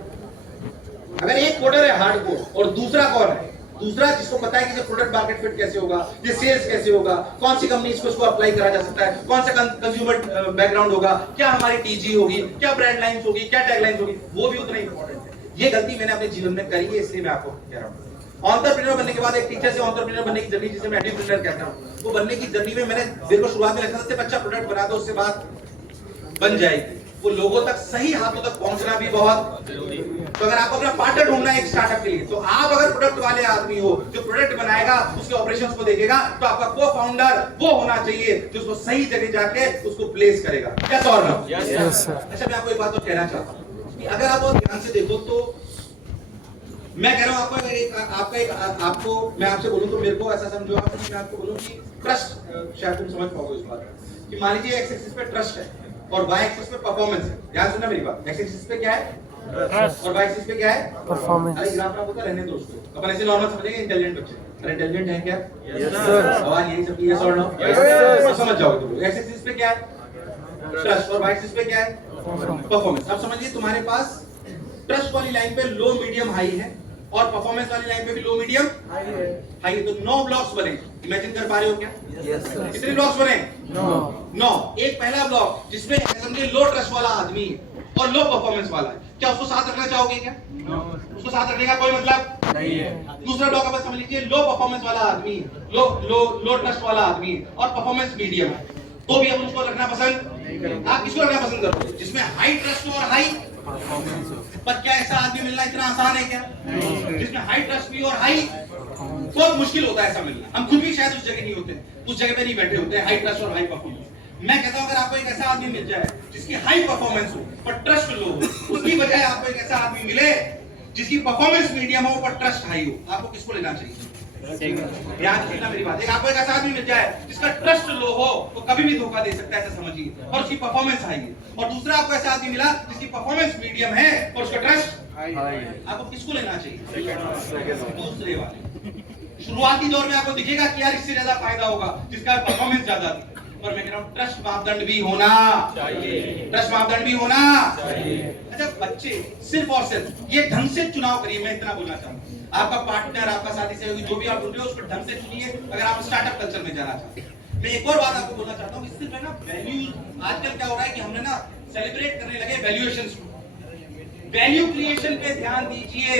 अगर एक कोडर है हार्डकोर और दूसरा कौन है? दूसरा जिसको पता है कि प्रोडक्ट मार्केट फिट कैसे होगा, ये सेल्स कैसे होगा, कौन सी कंपनी इसको अप्लाई करा जा सकता है, कौन सा कंज्यूमर बैकग्राउंड होगा, क्या हमारी टीजी होगी, क्या ब्रांड लाइंस होगी, क्या टैगलाइंस होगी, वो भी उतना इंपॉर्टेंट है। ये गलती मैंने अपने जीवन में करी है, इसलिए मैं आपको कह रहा हूँ। एंटरप्रेन्योर बनने के बाद एक टीचर से एंटरप्रेन्योर बनने की जर्नी, जिसे मैं एंटरप्रेन्योर कहता हूँ, वो बनने की जर्नी में मैंने मेरे को शुरुआत में लगता था सिर्फ अच्छा प्रोडक्ट बना दो उससे बात बन जाएगी। वो लोगों तक, सही हाथों तक पहुंचना भी बहुत जरूरी है। तो अगर आपको अपना पार्टनर ढूंढना है एक स्टार्टअप के लिए, तो आप अगर प्रोडक्ट वाले आदमी हो जो प्रोडक्ट बनाएगा, उसके ऑपरेशंस को देखेगा, तो आपका को फाउंडर वो होना चाहिए जो उसको सही जगह जाके उसको प्लेस करेगा। यस और नो? Yes sir. अच्छा मैं आपको एक बात तो कहना चाहता हूं कि अगर आप बहुत ध्यान से देखो तो मैं कह रहा हूं आपको मैं आपसे बोलूं तो मेरे को ऐसा समझो आप कि मैं आपको बोलूं कि ट्रस्ट, शायद तुम समझ पाओगे इस बात कि मान लीजिए एक्स एक्सिस पे ट्रस्ट है और वाई एक्सिस पे परफॉर्मेंस है। ध्यान सुनना मेरी बात, एक्स एक्सिस पे क्या है और वाई एक्सिस पे क्या है? परफॉर्मेंस। अरे ग्राफ ना होता रहने दो उसको, अपन ऐसे नॉर्मल समझेंगे इंटेलिजेंट बच्चे। अरे इंटेलिजेंट है क्या? Yes sir. सवाल यही सब यस और नो? Yes sir. समझ जाओगे तुम। एक्स एक्सिस पे क्या है? ट्रस्ट। और वाई एक्सिस पे क्या है? परफॉर्मेंस। अब समझिए तुम्हारे पास ट्रस्ट वाली लाइन पे लो मीडियम हाई है और परफॉर्मेंस वाली लाइन पे भी लो मीडियम हाई है। तो 9 ब्लॉक्स बने। इमेजिन कर पा रहे हो क्या? Yes sir. कितने ब्लॉक्स बने? 9। एक पहला ब्लॉक जिसमें समझिए लो ट्रस्ट वाला आदमी और लो परफॉर्मेंस वाला है, क्या उसको साथ रखना चाहोगे क्या? उसको साथ रखने का कोई मतलब नहीं है। दूसरा ब्लॉक आप समझ लीजिए लो परफॉर्मेंस वाला आदमी, लो ट्रस्ट वाला आदमी और परफॉर्मेंस मीडियम है, तो भी हम उसको रखना पसंद नहीं करेंगे। आप किसको रखना पसंद करोगे? जिसमें हाई ट्रस्ट और हाई परफॉर्मेंस। पर क्या ऐसा आदमी मिलना इतना आसान है क्या? जिसमें हाई ट्रस्ट भी और हाई, बहुत मुश्किल होता है ऐसा मिलना। हम खुद भी शायद उस जगह नहीं होते, उस जगह पे नहीं बैठे होते हाई ट्रस्ट और हाई परफॉर्मेंस। मैं कहता हूं अगर आपको एक ऐसा आदमी मिल जाए जिसकी हाई परफॉर्मेंस हो पर ट्रस्ट लो हो, उसकी बजाय आपको एक ऐसा आदमी मिले जिसकी परफॉर्मेंस मीडियम हो पर ट्रस्ट हाई हो, आपको किसको लेना चाहिए? ध्यान रखना मेरी बात। आपको एक ऐसा आदमी मिल जाए जिसका ट्रस्ट लो हो तो कभी भी धोखा दे सकता है, ऐसा समझिए, और उसकी परफॉर्मेंस हाई है। और दूसरा आपको ऐसा आदमी मिला जिसकी परफॉर्मेंस मीडियम है और उसका ट्रस्ट हाई है, आपको किसको लेना चाहिए? दूसरे वाले। शुरुआती दौर में आपको दिखेगा कि यार इससे ज्यादा फायदा होगा जिसका परफॉर्मेंस ज्यादा थी, पर मैं कह रहा हूं ट्रस्ट मापदंड भी होना चाहिए। ट्रस्ट मापदंड भी होना चाहिए। अच्छा बच्चे सिर्फ और सिर्फ ये ढंग से चुनाव करिए, मैं इतना बोलना चाहता हूं। आपका पार्टनर, आपका साथी सहयोगी जो भी आप ढूंढ रहे हो उसको ढंग से चुनिए अगर आप स्टार्टअप कल्चर में जाना चाहते हैं। मैं एक और बात आपको बोलना चाहता हूं कि सिर्फ है ना वैल्यूज, आजकल क्या हो रहा है कि हमने ना सेलिब्रेट करने लगे वैल्यूएशंस को। वैल्यू क्रिएशन पे ध्यान दीजिए।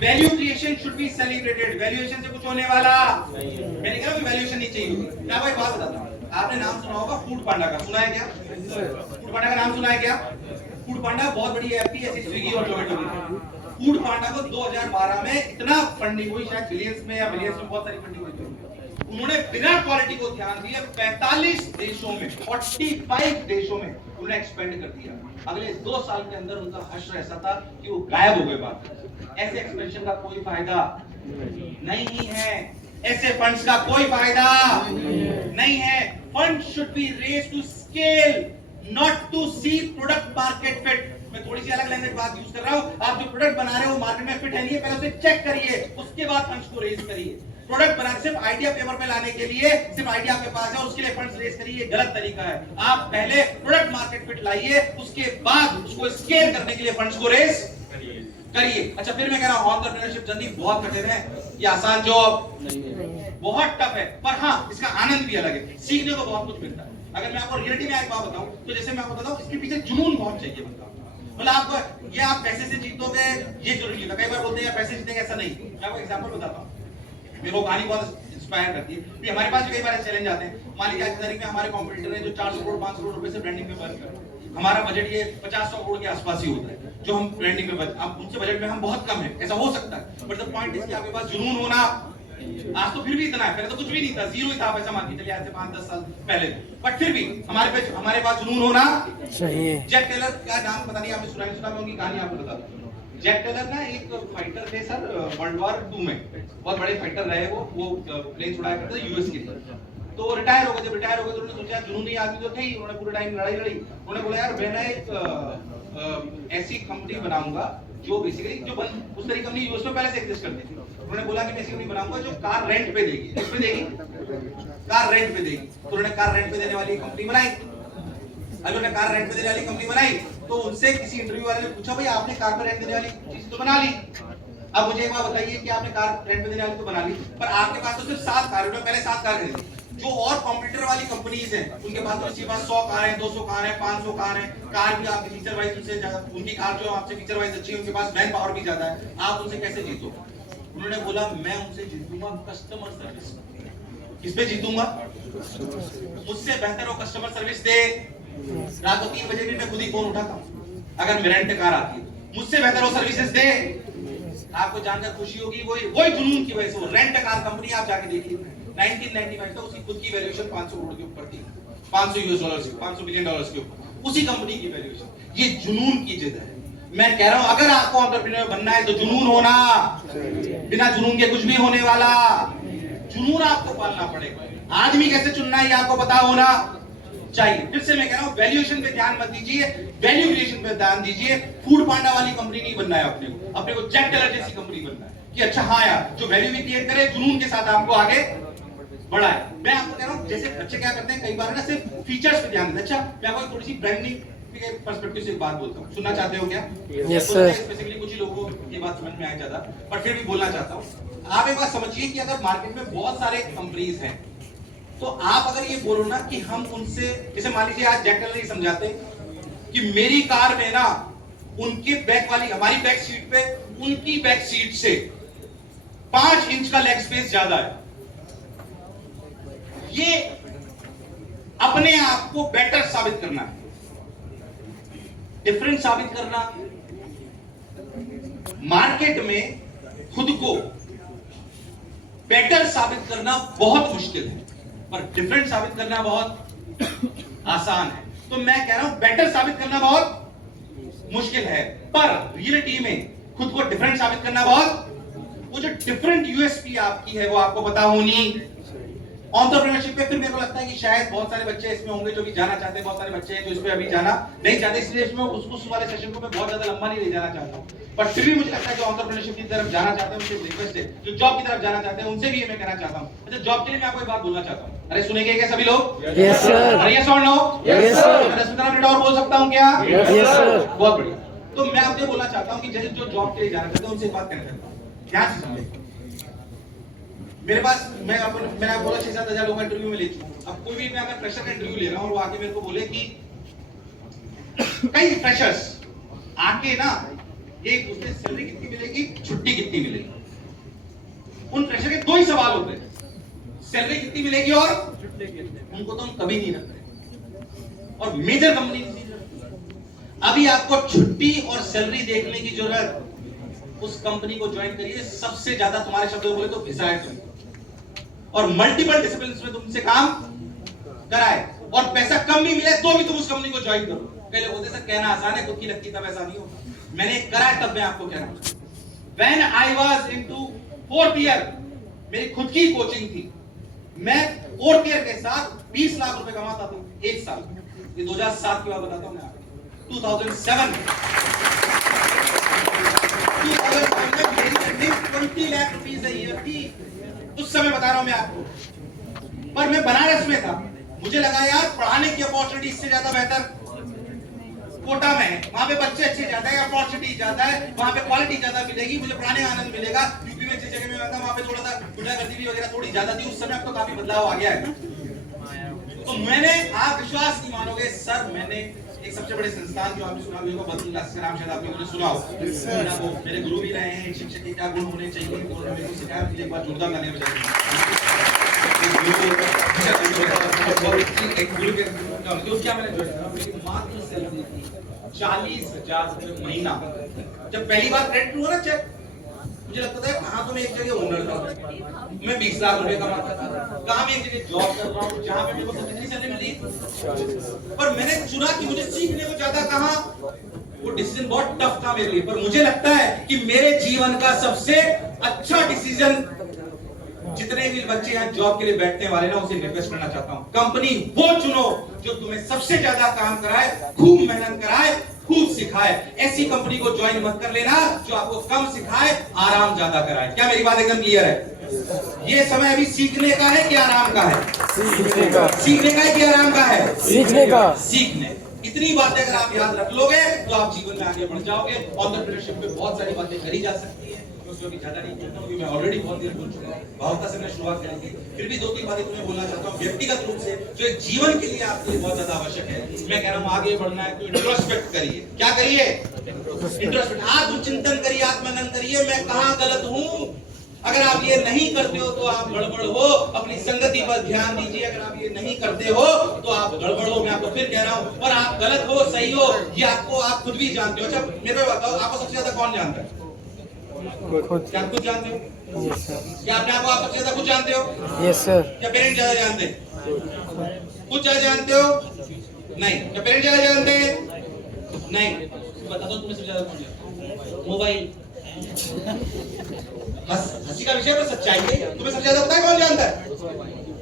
Value creation should be celebrated. Valuation से कुछ होने वाला मैंने कहा कि वैल्यूएशन नहीं चाहिए। मैं आपको एक बात बताता हूं, आपने नाम सुना होगा फूड पांडा का, सुना है क्या? फूड पांडा का नाम सुना है क्या? फूड पांडा बहुत बड़ी ऐप थी ऐसी स्विगी और जोमेटो की। फूड पांडा को 2012 में इतना फंडिंग हुई, शायद बिलियंस में या मिलियंस में बहुत सारी फंडिंग हुई थी। उन्होंने बिना क्वालिटी को ध्यान दिए 45 देशों में, 45 देशों में उन्होंने एक्सपेंड कर दिया। अगले 2 साल के अंदर उनका हश्र ऐसा था कि वो गायब हो गए। बात ऐसे एक्सपेंशन का कोई फायदा नहीं है, ऐसे फंड्स का कोई फायदा नहीं है। Fund should be raised to scale, not to see product market fit. मैं थोड़ी सी अलग लैंग्वेज बात यूज कर रहा हूं। आप जो प्रोडक्ट बना रहे हो मार्केट में फिट है नहीं है, पहले उसे चेक करिए, उसके बाद फंड्स को रेज करिए। प्रोडक्ट बनाने, सिर्फ आइडिया पेपर पे लाने के लिए सिर्फ आइडिया आपके पास है और उसके लिए फंड्स रेज करिए, ये गलत तरीका है। आप पहले प्रोडक्ट मार्केट फिट लाइए, उसके बाद उसको स्केल करने के लिए फंड्स को रेज करिए। अच्छा, फिर मैं कह रहा हूं एंटरप्रेन्योरशिप जर्नी बहुत कठिन है, ये आसान जॉब बहुत टफ है, पर हाँ इसका आनंद भी अलग है, सीखने को बहुत कुछ मिलता है। अगर मैं आपको रियलिटी में एक बात बताऊं तो जैसे मैं आपको बताऊं, इसके पीछे जुनून बहुत चाहिए बंदा। मतलब आपको ये आप पैसे से जीतोगे ये जरूरी नहीं था। कई बार बोलते हैं पैसे जीतेंगे, ऐसा नहीं। मैं आपको एग्जांपल बताता हूं, मेरे को कहानी बहुत इंस्पायर करती है कि हमारे पास कई बार चैलेंज आते हैं। मान लीजिए आज की तारीख में हमारे कॉम्पिटिटर है जो 400 करोड़ 500 करोड़ रुपए से ब्रांडिंग में वर्क कर रहे हैं। हमारा बजट ये 50-100 करोड़ के आसपास ही होता है जो हम ब्रांडिंग में अब उनसे बजट में हम बहुत कम है, ऐसा हो सकता है। बट द पॉइंट इज कि आपके पास जुनून होना, आज तो फिर भी इतना है, पहले तो कुछ भी नहीं था, जीरो ही था पैसा, मान के चलिए आज से 5-10 साल पहले। बट फिर भी हमारे पास जुनून होना चाहिए। जैक टेलर का नाम पता नहीं आपने सुना नहीं सुना, मैं उनकी कहानी आपको बता दूं। जैक टेलर ना एक फाइटर थे सर, वर्ल्ड वॉर 2 में बहुत बड़े फाइटर रहे। वो प्लेन उड़ाया करते थे यूएस के लिए। तो रिटायर हो गए, जब रिटायर हो गए तो उन्होंने सोचा, जुनूनी आदमी तो थे ही, उन्होंने पूरे टाइम लड़ाई लड़ी। उन्होंने बोला यार मैं ना एक ऐसी कंपनी बनाऊंगा जो बेसिकली उस तरह की कंपनी यूएस में पहले से एग्जिस्ट करती थी। उन्होंने बोला कि मैं ऐसी कंपनी बनाऊंगा जो कार रेंट पे देगी। किस पे देगी? कार रेंट पे देगी। तो उन्होंने कार रेंट पे देने वाली कंपनी बनाई। अगर उन्होंने कार रेंट पे देने वाली कंपनी बनाई तो उनसे किसी इंटरव्यू वाले ने पूछा, भाई आपने कार पे रेंट देने वाली चीज तो बना ली, अब मुझे एक बात बताइए कि आपने कार रेंट पे देने वाली तो बना ली, पर आपके पास तो सिर्फ 7 कार है, पहले 7 कार खरीदी। जो और कॉम्पिटिटर वाली कंपनीज हैं उनके पास तो किसी पास 100 कार है, 200 कार है, 500 कार है। कार भी आपकी फीचर वाइज उनसे ज्यादा, उनकी कार जो आपसे फीचर वाइज अच्छी है, उनके पास मैन पावर भी ज्यादा है, आप उनसे कैसे जीतो? उन्होंने बोला मैं उनसे जीतूंगा कस्टमर सर्विस। किस पे जीतूंगा? मुझसे बेहतर वो कस्टमर सर्विस दे। रात को 3 बजे भी मैं खुद ही फोन उठाता हूं अगर मेरे रेंट कार आती है, मुझसे बेहतर वो सर्विसेज दे। आपको जानकर खुशी होगी, वही जुनून की वजह से वो रेंट कार कंपनी आप जाके देखिए 1995 तक उसकी खुद की वैल्यूएशन 500 करोड़ के ऊपर थी, 500 यूएस डॉलर्स, 500 मिलियन डॉलर्स के ऊपर उसी कंपनी की वैल्यूएशन। ये जुनून की जिद है। मैं कह रहा हूं अगर आपको एंटरप्रेन्योर बनना है तो जुनून होना, बिना जुनून के कुछ भी होने वाला। जुनून आपको पालना पड़ेगा। आदमी कैसे चुनना है ये आपको पता होना चाहिए। फिर से मैं कह रहा हूं वैल्यूएशन पे ध्यान मत दीजिए, वैल्यू क्रिएशन पे ध्यान दीजिए। फूड पांडा वाली कंपनी नहीं बनना है अपने को जैक टेलर जैसी कंपनी बनना है कि अच्छा हाँ यार जो वैल्यू भी क्रिएट करे, जुनून के साथ आपको आगे बढ़ाए। मैं आपको कह रहा हूं जैसे बच्चे क्या करते हैं कई बार ना सिर्फ फीचर्स पे ध्यान देते हैं। अच्छा मैं आपको थोड़ी सी ब्रांडिंग के पर्सपेक्टिव से एक बात बोलता हूं, सुनना चाहते हो क्या? Yes sir. स्पेसिफिकली कुछ ही लोगों को ये बात समझ में आए ज्यादा, पर फिर भी बोलना चाहता हूं। आप एक बात समझिए कि अगर मार्केट में बहुत सारे कंपनीज हैं तो आप अगर ये बोलो ना कि हम उनसे, जैसे मान लीजिए आज जैक टेलर ये समझाते कि मेरी कार में ना उनके बैक वाली हमारी बैक सीट पे उनकी बैक सीट से 5 इंच का लेग स्पेस ज्यादा है। ये अपने आप को बेटर साबित करना है, डिफरेंट साबित करना। मार्केट में खुद को बेटर साबित करना बहुत मुश्किल है, पर डिफरेंट साबित करना बहुत आसान है। तो मैं कह रहा हूं बेटर साबित करना बहुत मुश्किल है, पर रियलिटी में खुद को डिफरेंट साबित करना बहुत, वो जो डिफरेंट यूएसपी आपकी है वो आपको पता होनी। एंटरप्रेन्योरशिप पे फिर मेरे को लगता है कि शायद बहुत सारे बच्चे इसमें होंगे जो भी जाना चाहते हैं, बहुत सारे बच्चे हैं जो इसमें अभी जाना नहीं चाहते, इसलिए इसमें उस वाले सेशन को मैं बहुत ज्यादा लंबा नहीं ले जाना चाहता हूं। पर फिर भी मुझे लगता है जो एंटरप्रेन्योरशिप की तरफ जाना चाहते हैं उनसे रिक्वेस्ट है, जो जॉब की तरफ जाना चाहते हैं उनसे भी ये मैं कहना चाहता हूं। अच्छा जॉब के लिए मैं आपको एक बात बोलना चाहता हूं, अरे सुनेंगे क्या सभी लोग? Yes sir. अरे यस और नो? Yes sir. 10-15 मिनट और बोल सकता हूं क्या? Yes sir. बहुत बढ़िया। तो मैं आपसे बोलना चाहता हूं कि जैसे जो जॉब के लिए जाना चाहते हैं उनसे बात कहना चाहता हूं, ध्यान से समझें। मेरे पास मैंने आपको बोला 6-7 हजार लोगों का इंटरव्यू में ले चुका हूं। अब कोई भी मैं अगर फ्रेशर का इंटरव्यू ले रहा हूं और वो आके मेरे को बोले कि कई फ्रेशर्स आके ना एक उसमें सैलरी कितनी मिलेगी, छुट्टी कितनी मिलेगी, उन फ्रेशर के 2 ही सवाल होते हैं, सैलरी कितनी मिलेगी और छुट्टी कितनी। उनको तो हम कभी नहीं रखते और मेजर कंपनी नहीं रखती। अभी आपको छुट्टी और सैलरी देखने की जरूरत, उस कंपनी को ज्वाइन करिए, सबसे ज्यादा तुम्हारे शब्दों में बोले तो घिसा है तुम, और मल्टीपल डिसिप्लिन में तुमसे काम कराए और पैसा कम भी मिले तो भी तुम उस कंपनी को ज्वाइन करो। कई लोग बोलते हैं सर कहना आसान है, खुद की लगती तब ऐसा नहीं होगा। मैंने करा है तब मैं आपको कह रहा हूं। When I was into 4th year, मेरी खुद की कोचिंग थी, मैं 4th year के साथ 20 लाख रुपए कमाता था एक साल। ये 2007 की बात बताता हूं मैं आपको। 2007 में मेरी 20 लाख रुपीस है ये थी उस समय, बता रहा हूं मैं आपको। पर मैं बनारस में था, मुझे लगा यार पढ़ाने की अपॉर्चुनिटी इससे ज्यादा बेहतर कोटा में है। वहां पे बच्चे अच्छे ज्यादा है, अपॉर्चुनिटी ज्यादा है, वहां पे क्वालिटी ज्यादा मिलेगी, मुझे पढ़ाने का आनंद मिलेगा। यूपी में जिस जगह में था वहां पे थोड़ा सा गुंडागर्दी भी वगैरह थोड़ी ज्यादा थी उस समय, अब तो काफी बदलाव आ गया है। तो मैंने, आप विश्वास नहीं मानोगे सर, मैंने एक सबसे बड़े संस्थान जो आपने सुना होगा बदरुल्लाह का नाम शायद आपने उन्हें सुना हो, वो मेरे गुरु भी रहे हैं, शिक्षक के क्या गुण होने चाहिए वो मेरे को सिखाया। मुझे एक बार जोरदार तालियां बजाइए। एक गुरु के जो क्या मैंने मेरी मात्र सैलरी थी 40,000 रुपए महीना। जब पहली बार क्रेडिट हुआ ना चेक, मुझे लगता था कहाँ तो मैं एक जगह ओनर था, मैं 20 लाख रुपए कमाता था, कहाँ मैं एक जगह जॉब कर रहा हूँ जहाँ पे मेरे को कितनी सैलरी मिली। पर मैंने चुना कि मुझे सीखने को ज्यादा कहाँ, वो डिसीजन बहुत टफ था मेरे लिए। पर मुझे लगता है कि मेरे जीवन का सबसे अच्छा डिसीजन, जितने भी बच्चे यहाँ जॉब के लिए बैठने वाले ना, उसे रिक्वेस्ट करना चाहता हूँ, कंपनी वो चुनो जो तुम्हें सबसे ज्यादा काम कराए, खूब मेहनत कराए, खूब सिखाए। ऐसी कंपनी को ज्वाइन मत कर लेना जो आपको कम सिखाए, आराम ज्यादा कराए। क्या मेरी बात एकदम क्लियर है? ये समय अभी सीखने का है कि आराम का है? सीखने का। सीखने का है कि आराम का है? सीखने का। सीखने। इतनी बातें अगर आप याद रख लोगे तो आप जीवन में आगे बढ़ जाओगे। एंटरप्रेन्योरशिप में बहुत सारी बातें करी जा सकती है, उसमें भी ज्यादा नहीं बोलता हूँ, मैं ऑलरेडी बहुत देर बोल चुका हूँ, भावुकता से मैं शुरुआत करेंगे। फिर भी 2-3 बातें तुम्हें बोलना चाहता हूँ व्यक्तिगत रूप से, जो एक जीवन के लिए आपके लिए बहुत ज्यादा आवश्यक है। मैं कह रहा हूँ आगे बढ़ना है तो इंट्रोस्पेक्ट करिए। क्या करिए? इंट्रोस्पेक्ट। आत्मचिंतन करिए, आत्मनन करिए, मैं कहाँ गलत हूँ। अगर आप ये नहीं करते हो तो आप गड़बड़ हो। अपनी संगति पर ध्यान दीजिए। अगर आप ये नहीं करते हो तो आप गड़बड़ हो। मैं आपको फिर कह रहा हूँ, और आप गलत हो सही हो ये आपको, आप खुद भी जानते हो। अच्छा मेरे को बताओ, आपको सबसे ज्यादा कौन जानता है? क्या आप खुद जानते हो? Yes sir. क्या अपने आप को आप सबसे ज्यादा खुद जानते हो? Yes sir. क्या पेरेंट्स ज्यादा जानते हैं? खुद ज्यादा जानते हो? नहीं। क्या पेरेंट्स ज्यादा जानते हैं? नहीं। बता दो तुम्हें सबसे ज्यादा कौन जानता है? मोबाइल। हंसी का विषय पर सच्चाई है। तुम्हें सबसे ज्यादा पता है कौन जानता है?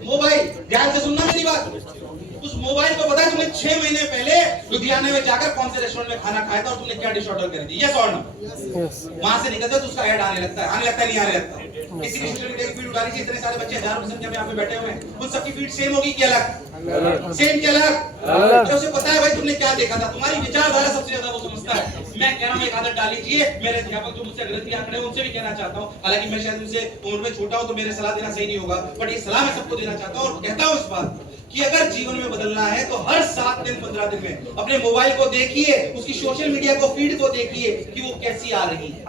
मोबाइल। ध्यान से सुनना मेरी बात। उस मोबाइल को पता है तुमने 6 महीने पहले लुधियाना में जाकर कौन से रेस्टोरेंट में खाना खाया था और तुमने क्या डिश ऑर्डर करी थी? यस और नो? यस। वहां से निकलता तो उसका ऐड आने लगता है नहीं आने लगता? किसी भी सोशल मीडिया की फीड उठा लीजिए, इतने सारे बच्चे हजारों की संख्या में यहाँ पे बैठे हुए हैं, उन सबकी फीड सेम होगी कि अलग? सेम कि अलग? जो उसे पता है भाई तुमने क्या देखा था, तुम्हारी विचारधारा सबसे ज्यादा वो समझता है। मैं कह रहा हूँ एक आदत डाल लीजिए। मेरे अध्यापक जो मुझसे गलतियां खड़े उनसे भी कहना चाहता हूँ, हालांकि मैं शायद उनसे उम्र में छोटा हूँ तो मेरे सलाह देना सही नहीं होगा, बट ये सलाह मैं सबको देना चाहता हूँ और कहता हूँ इस बात कि अगर जीवन में बदलना है तो हर 7 दिन 15 दिन में अपने मोबाइल को देखिए, उसकी सोशल मीडिया को फीड को देखिए कि वो कैसी आ रही है,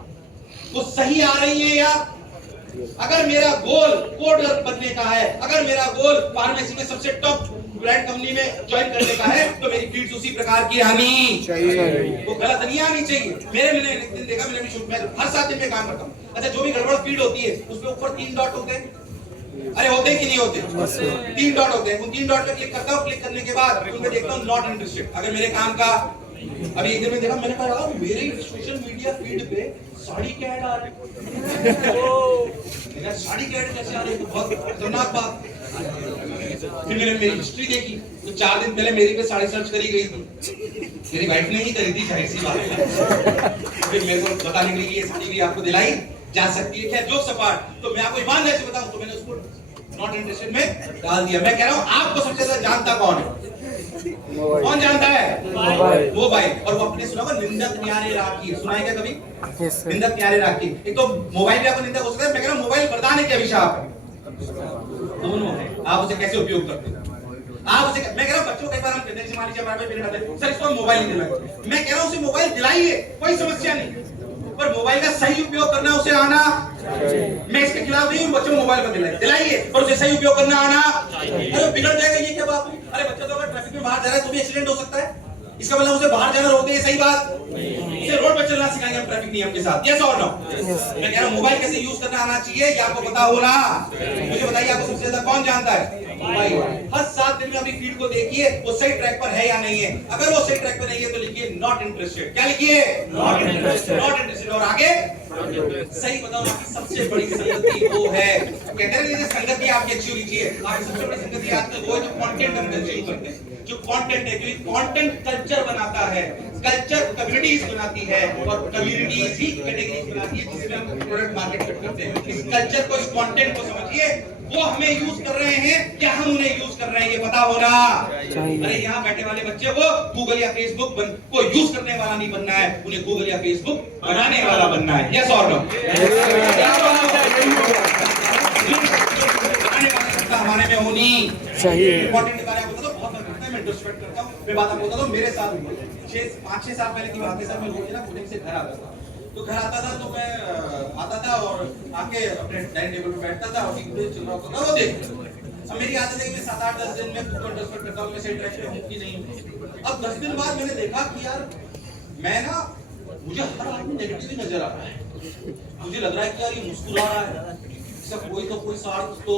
वो सही आ रही है या? अगर मेरा गोल कोडर बनने का है, अगर मेरा गोल फार्मेसी में सबसे टॉप ब्रांड कंपनी में ज्वाइन करने का है तो मेरी फीड उसी प्रकार की आनी चाहिए, वो गलत नहीं आनी चाहिए। मैंने एक दिन देखा, मैंने भी शूट में हर 7 दिन में काम करता हूँ। अच्छा जो भी गड़बड़ फीड होती है उसके ऊपर 3 डॉट होते हैं, अरे होते कि नहीं होते? 3 डॉट होते हैं। उन 3 डॉट पे क्लिक करता हूँ, क्लिक करने के बाद उनमें देखता हूँ नॉट इंटरेस्टेड। अगर मेरे काम का, अभी एक दिन में देखा, मैंने कहा मेरे सोशल मीडिया फीड पे साड़ी के ऐड आ रहे हैं, साड़ी के ऐड कैसे आ रही है? बहुत खतरनाक बात। फिर मैंने मेरी हिस्ट्री देखी तो 4 दिन पहले मेरी पे साड़ी सर्च करी गई थी, मेरी वाइफ ने ही करी थी, जाहिर सी बात है। फिर मेरे को बताने के लिए ये साड़ी भी आपको दिलाई जा सकती है क्या? जोक सपाट। तो मैं आपको ईमानदारी से बताऊं तो मैंने उसको नॉट इंटरेस्टेड में डाल दिया। मैं कह रहा हूं आपको सबसे ज्यादा जानता कौन है? कौन जानता है? मोबाइल। और वो अपने सुना होगा निंदक न्यारे राखी, सुना है क्या कभी? निंदक न्यारे राखी। एक तो मोबाइल भी आपको निंदक हो सकता है, मैं कह रहा हूं मोबाइल वरदान है कि अभिशाप है? दोनों है। आप उसे कैसे उपयोग करते हैं? आप उसे, मैं कह रहा हूं बच्चों कई बार हम कहते हैं मान लीजिए हमारे पेरेंट आते हैं, सर इसको मोबाइल नहीं दिलाएंगे। मैं कह रहा हूं उसे मोबाइल दिलाइए, कोई समस्या नहीं, पर मोबाइल का सही उपयोग करना उसे आना। मैं इसके खिलाफ नहीं हूं, बच्चों को मोबाइल पर दिलाइए, पर उसे सही उपयोग करना आना। अरे बिगड़ जाएगा ये क्या बात? अरे बच्चा तो अगर ट्रैफिक में बाहर जा रहा है तो भी एक्सीडेंट हो सकता है, इसका मतलब उसे बाहर जाना रोकते हैं, सही बात? उसे रोड पर चलना सिखाएंगे हम ट्रैफिक नियम के साथ, यस और नो? मैं कह रहा हूं मोबाइल कैसे यूज करना आना चाहिए, ये आपको पता होना। मुझे बताइए आपको सबसे ज्यादा कौन जानता है? मोबाइल। हर 7 दिन में अपनी फीड को देखिए, वो सही ट्रैक पर है या नहीं है। अगर वो सही ट्रैक पर नहीं है तो लिखिए नॉट इंटरेस्टेड। क्या लिखिए? Not interested. Not interested. और आगे सही बताओ, आपकी सबसे बड़ी संगति वो है, कहते हैं जैसे संगति आपकी अच्छी होनी चाहिए, आपकी सबसे बड़ी संगति आजकल वो है जो कंटेंट हम कंज्यूम करते हैं। जो कंटेंट है, क्योंकि कंटेंट कल्चर बनाता है, कल्चर कम्युनिटीज बनाती है और कम्युनिटीज ही कैटेगरीज बनाती है जिसमें हम प्रोडक्ट मार्केट करते हैं। इस कल्चर को, इस कंटेंट को समझिए, वो हमें यूज कर रहे हैं या हम उन्हें यूज कर रहे हैं, ये पता होना चाहिए। अरे यहाँ बैठे वाले बच्चे को गूगल या फेसबुक को यूज करने वाला नहीं बनना है, उन्हें गूगल या फेसबुक बनाने वाला बनना है। यस और नो? हमारे में होनी चाहिए। इंपॉर्टेंट बात आपको बता दो, बहुत लगता है, मैं इंट्रोस्पेक्ट करता हूँ, मैं बात आपको बता दो, मेरे साथ 5-6 साल पहले की बात है सर। मैं रोज ना कोचिंग से घर आता था, तो घर आता था तो मैं आता था और आके अपने डाइनिंग टेबल पे बैठता था और चल रहा होता था वो देख। अब मेरी आदत है कि मैं 7-8-10 दिन में खुद को इंट्रोस्पेक्ट करता हूँ, मैं से इंटरेक्शन हूँ कि नहीं। अब 10 दिन बाद मैंने देखा कि यार मैं ना, मुझे हर आदमी नेगेटिव ही नजर आ रहा है। मुझे लग रहा है कि यार ये मुस्कुरा रहा है, सब कोई तो कोई स्वार्थ तो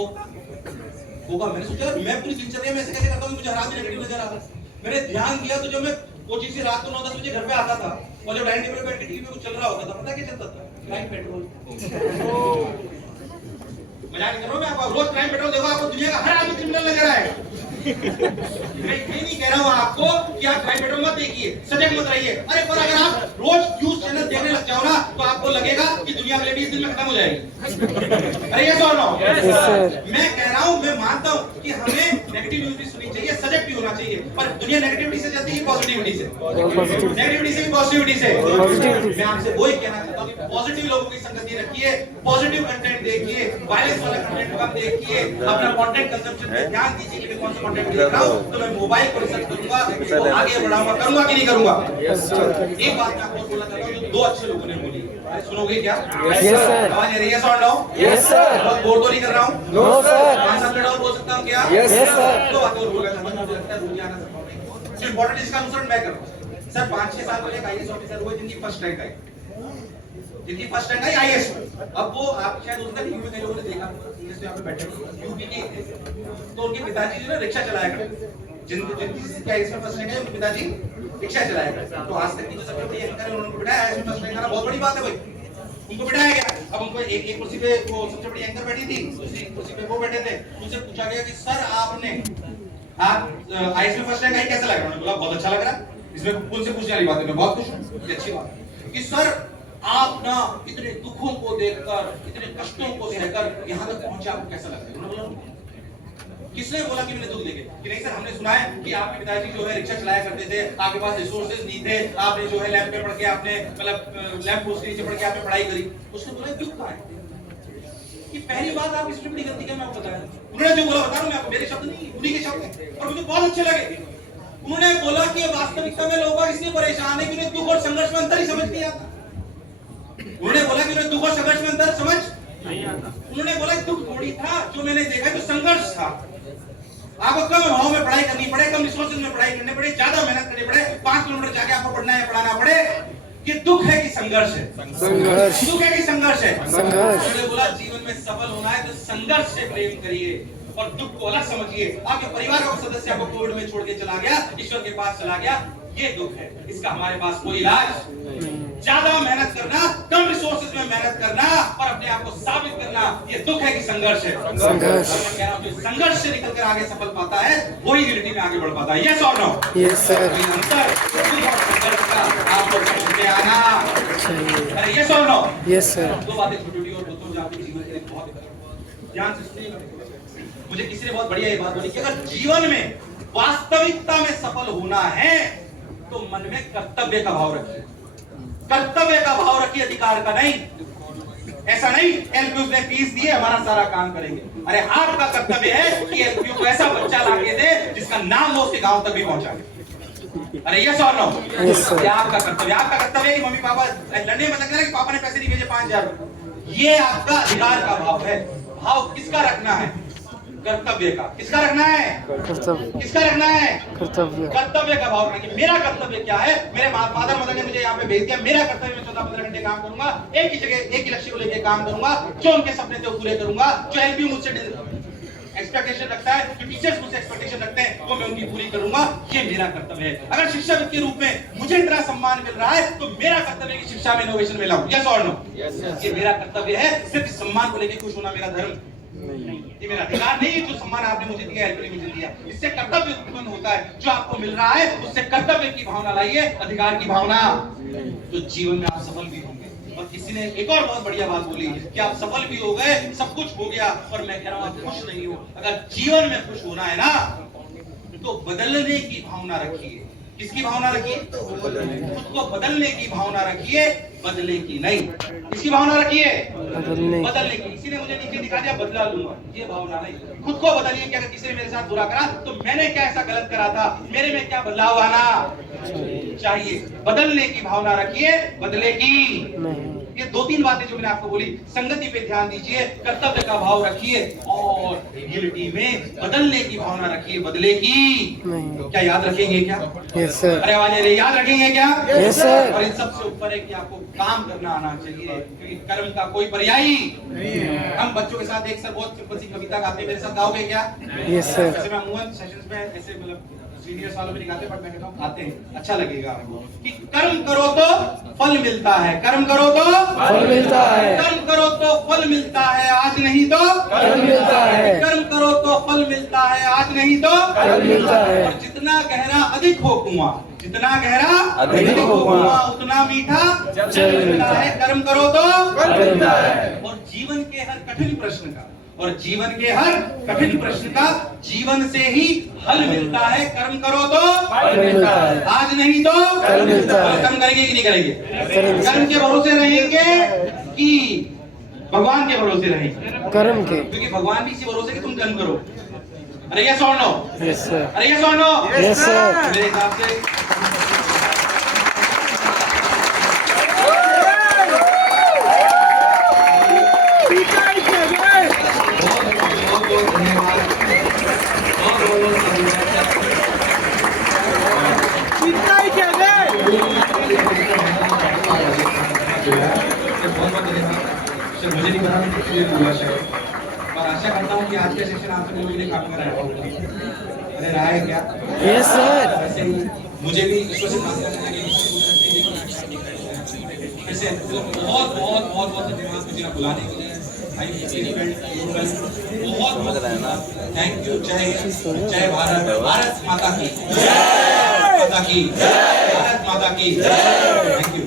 होगा। मैंने सोचा मैं पूरी दिनचर्या में ऐसे कैसे करता हूँ, मुझे हर आदमी नेगेटिव नजर आ रहा है। मैंने ध्यान दिया तो जब मैं कोचिंग से रात को 9-10 बजे घर पे आता था और जब डाइनिंग टेबल पे बैठ के टीवी में कुछ चल रहा होता था, पता क्या चलता था? Crime petrol. मजाक नहीं कर रहा हूं मैं, आप रोज क्राइम पेट्रोल देखो, आपको दुनिया का हर आदमी क्रिमिनल नजर आएगा। मैं ये नहीं कह रहा हूँ आपको कि आप क्राइम पेट्रोल मत देखिए, सजग मत रहिए। अरे पर अगर आप रोज न्यूज चैनल देखने लग जाओ ना, तो आपको लगेगा कि दुनिया में 20 दिन में खत्म हो जाएगी। अरे ये सुन लो, मैं कह रहा हूँ, मैं मानता हूँ कि हमें नेगेटिव न्यूज भी सुननी चाहिए, सजग भी होना चाहिए, पर दुनिया नेगेटिविटी से चलती है पॉजिटिविटी से, नेगेटिविटी से भी पॉजिटिविटी से। मैं आपसे वही कहना चाहता हूँ कि पॉजिटिव लोगों की संगति रखिए, पॉजिटिव कंटेंट देखिए, वायलेंस वाला कंटेंट कम देखिए, अपना कंटेंट कंजम्पशन पे ध्यान दीजिए कि मैं कौन सा कंटेंट देख रहा हूँ, तो मैं मोबाइल को रिसर्च करूंगा, इसको आगे बढ़ाऊंगा, करूंगा कि नहीं करूंगा। एक बात मैं आपको बोलना चाहता हूँ, जो 2 अच्छे लोगों ने बोली, सुनोगे क्या? Yes sir. आवाज आ रही है? साउंड लो। Yes sir. बहुत बोर तो नहीं कर रहा हूँ? No sir. 5-7 मिनट और बोल सकता हूँ क्या? Yes sir. 2 बातें और बोलना चाहता हूँ, मुझे लगता है दुनिया ना संभव नहीं। जो इंपॉर्टेंट इसका अनुसरण मैं कर रहा हूँ। सर 5-6 साल पहले एक आईएएस ऑफिसर हुए जिनकी फर्स्ट रैंक आई, आईएएस में। अब वो आप शायद उसका टीवी में कई लोगों ने देखा, जैसे यहाँ पे बैठे यूपी के, तो उनके पिताजी जो है रिक्शा चलाया करते, जिनकी आईएएस में फर्स्ट रैंक है, उनके पिताजी रिक्शा चलाया करते। तो आज तक की जो सबसे बड़ी एंकर है, उन्होंने बिठाया, आईएएस में फर्स्ट रैंक आना बहुत बड़ी बात है भाई, उनको बिठाया गया। अब उनको एक कुर्सी पे वो सबसे बड़ी एंकर बैठी थी, दूसरी कुर्सी पे वो बैठे थे। उनसे पूछा गया कि सर आप आईएएस में फर्स्ट रैंक आई, कैसा लग रहा है? उन्होंने बोला बहुत अच्छा लग रहा है। इसमें उनसे पूछने वाली बात है, मैं बहुत खुश हूँ, ये अच्छी बात है कि सर आप ना इतने दुखों को देखकर, इतने कष्टों को सहकर यहाँ तक पहुंचे, आपको कैसा लग रहा है? उन्होंने बोला किसने बोला कि मैंने दुख देखे? कि नहीं सर, हमने सुना है कि आपके पिताजी जो है रिक्शा चलाया करते थे, आपके पास रिसोर्सेज नहीं थे, आपने जो है लैब पे पढ़ के, आपने मतलब लैब पोस्ट के नीचे पढ़ के आपने पढ़ाई करी। उसने बोला दुख कहाँ है? कि पहली बात आप इसमें बड़ी गलती क्या मैं आपको बताया, उन्होंने जो बोला बता रहा हूं मैं आपको, मेरे शब्द नहीं, उन्हीं के शब्द हैं और मुझे बहुत अच्छे लगे। उन्होंने बोला कि वास्तविकता में लोग इसलिए परेशान है कि उन्हें दुख और संघर्ष में अंतर ही समझ नहीं आता। उन्होंने बोला कि उन्हें दुख और संघर्ष में अंतर समझ नहीं आता। उन्होंने बोला दुख थोड़ी था, जो मैंने देखा तो संघर्ष था। आपको कम अभाव में पढ़ाई करनी पड़े, कम रिसोर्सेज में पढ़ाई करनी पड़े, ज्यादा मेहनत करनी पड़े, 5 किलोमीटर जाके आपको पढ़ना है, पढ़ाना पड़े, ये दुख है कि संघर्ष है? संघर्ष। दुख है कि संघर्ष है? संघर्ष। उन्होंने बोला जीवन में सफल होना है तो संघर्ष से प्रेम करिए और दुख को अलग समझिए। आपके परिवार का सदस्य आपको कोविड में छोड़ के चला गया, ईश्वर के पास चला गया, ये दुख है, इसका हमारे पास कोई इलाज। ज्यादा मेहनत करना, कम रिसोर्सेज में मेहनत करना और अपने आप को साबित करना, ये दुख है कि संघर्ष है? संघर्ष। मैं कह रहा हूं जो संघर्ष से निकलकर आगे सफल पाता है वही यूनिटी में आगे बढ़ पाता है। यस और नो? Yes sir. अंतर दुख और संघर्ष का आपको समझ में आना चाहिए। अरे यस और नो? Yes sir. 2 बातें छोटी-छोटी और दोस्तों जो आपके जीवन के लिए बहुत ध्यान से सुनिएगा। मुझे किसी ने बहुत बढ़िया ये बात बोली कि अगर जीवन में वास्तविकता में सफल होना है तो मन में कर्तव्य का भाव रखिए। कर्तव्य का भाव रखिए, अधिकार का नहीं। ऐसा नहीं एलपीयू ने फीस दी है हमारा सारा काम करेंगे। अरे आपका कर्तव्य है कि एलपीयू को ऐसा बच्चा लाके दे जिसका नाम वो उसके गांव तक भी पहुंचाए। अरे यस और नो? ये आपका कर्तव्य। आपका कर्तव्य है कि मम्मी पापा लड़ने में लग कि पापा ने पैसे नहीं भेजे 5000। ये आपका अधिकार का भाव है। भाव किसका रखना है? कर्तव्य का। किसका रखना है? कर्तव्य। किसका रखना है? कर्तव्य। कर्तव्य का भाव रखना कि मेरा कर्तव्य क्या है। मेरे फादर मदर ने मुझे यहाँ पे भेज दिया, मेरा कर्तव्य में 14-15 घंटे काम करूंगा, एक ही जगह एक ही लक्ष्य को लेकर काम करूंगा, जो उनके सपने थे वो पूरे करूंगा, जो एलपी मुझसे एक्सपेक्टेशन रखता है, जो टीचर्स मुझसे एक्सपेक्टेशन रखते हैं वो मैं उनकी पूरी करूंगा। ये मेरा कर्तव्य है। अगर शिक्षक के रूप में मुझे इतना सम्मान मिल रहा है तो मेरा कर्तव्य है कि शिक्षा में इनोवेशन में लाऊं। यस और नो? ये मेरा कर्तव्य है। सिर्फ सम्मान को लेकर खुश होना मेरा धर्म ये मेरा अधिकार नहीं है। जो सम्मान आपने मुझे दिया, एल्बरी मुझे दिया, इससे कर्तव्य उत्पन्न होता है। जो आपको मिल रहा है उससे कर्तव्य की भावना लाइए, अधिकार की भावना, तो जीवन में आप सफल भी होंगे। और किसी ने एक और बहुत बढ़िया बात बोली कि आप सफल भी हो गए, सब कुछ हो गया, और मैं कह रहा हूं आप खुश नहीं हो। अगर जीवन में खुश होना है ना, तो बदलने की भावना रखिए। किसकी भावना रखिए? खुद को बदलने की भावना रखिए, बदले की नहीं। किसकी भावना रखिए? बदलने की। किसी ने मुझे नीचे दिखा दिया, बदला लूंगा, ये भावना नहीं। खुद को बदलिए कि अगर किसी ने मेरे साथ बुरा करा तो मैंने क्या ऐसा गलत करा था, मेरे में क्या बदलाव आना चाहिए। बदलने की भावना रखिए, बदले की। ये 2-3 बातें जो मैंने आपको बोली, संगति पे ध्यान दीजिए, कर्तव्य का भाव रखिए, और रियलिटी में बदलने की भावना रखिए, बदले की। क्या याद रखेंगे क्या? Yes sir. अरे वाले याद रखेंगे क्या? Yes sir. और इन सबसे ऊपर है कि आपको काम करना आना चाहिए, क्योंकि कर्म का कोई पर्यायी। हम बच्चों के साथ एक सर बहुत सिंपल सी कविता गाते हैं, मेरे साथ गाओगे क्या? Yes sir. जैसे मैं अमूमन सेशंस में ऐसे मतलब सीनियर्स वालों में नहीं गाते, बट मैं कहता हूँ गाते हैं, अच्छा लगेगा आपको कि कर्म करो तो फल मिलता है, कर्म करो तो फल मिलता है, कर्म करो तो फल मिलता है, आज नहीं तो फल मिलता है, कर्म करो तो फल मिलता है, आज नहीं तो फल मिलता है। और जितना गहरा अधिक हो कुआं, जितना गहरा अधिक हो कुआं, उतना मीठा जल मिलता है। कर्म करो तो फल मिलता है। और जीवन के हर कठिन प्रश्न का, और जीवन के हर कठिन प्रश्न का जीवन से ही हल मिलता है। कर्म करो तो फल मिलता है, आज नहीं तो फल मिलता है। कर्म करेंगे कि नहीं करेंगे? करेंगे। कर्म के भरोसे रहेंगे कि भगवान के भरोसे रहेंगे? कर्म के। क्योंकि भगवान भी इसी भरोसे कि तुम कर्म करो। अरे यस और नो? Yes sir. अरे यस और नो? Yes sir. मेरे हिसाब से बहुत धन्यवाद। मुझे नहीं पता कुछ बोला शायद, और आशा करता हूँ कि आज का सेशन आप सभी लोगों ने काम कराया होगा। अरे रहा है क्या? Yes sir. वैसे ही मुझे भी ईश्वर से प्रार्थना करना है कि ऐसे बहुत बहुत बहुत बहुत धन्यवाद मुझे आप बुलाने के लिए। बहुत बहुत धन्यवाद, थैंक यू। जय भारत, भारत माता की जय, माता की जय, भारत माता की जय। Thank you.